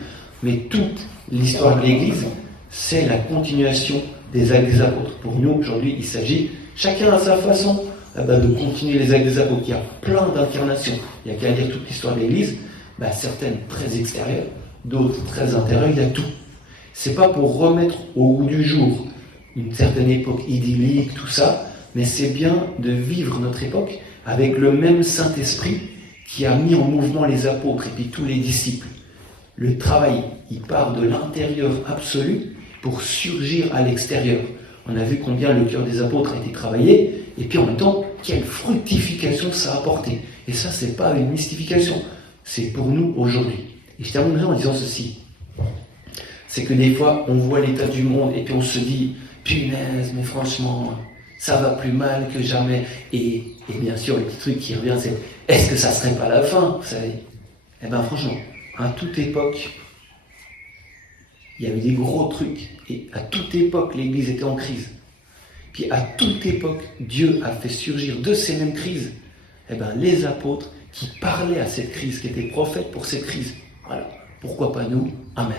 Mais toute l'histoire de l'Église, c'est la continuation des actes des apôtres. Pour nous, aujourd'hui, il s'agit, chacun à sa façon, de continuer les actes des apôtres. Il y a plein d'incarnations. Il n'y a qu'à lire toute l'histoire de l'Église, certaines très extérieures, d'autres très intérieures, il y a tout. C'est pas pour remettre au goût du jour une certaine époque idyllique, tout ça, mais c'est bien de vivre notre époque avec le même Saint-Esprit qui a mis en mouvement les apôtres et puis tous les disciples. Le travail, il part de l'intérieur absolu pour surgir à l'extérieur. On a vu combien le cœur des apôtres a été travaillé, et puis en même temps, quelle fructification ça a apporté. Et ça, c'est pas une mystification, c'est pour nous aujourd'hui. Et je terminerai en disant ceci. C'est que des fois, on voit l'état du monde, et puis on se dit, punaise, mais franchement, ça va plus mal que jamais. Et bien sûr, le petit truc qui revient, c'est, est-ce que ça serait pas la fin, vous savez? Eh bien, franchement, à toute époque, il y avait des gros trucs. Et à toute époque, l'Église était en crise. Puis à toute époque, Dieu a fait surgir de ces mêmes crises, les apôtres qui parlaient à cette crise, qui étaient prophètes pour cette crise. Voilà. Pourquoi pas nous? Amen.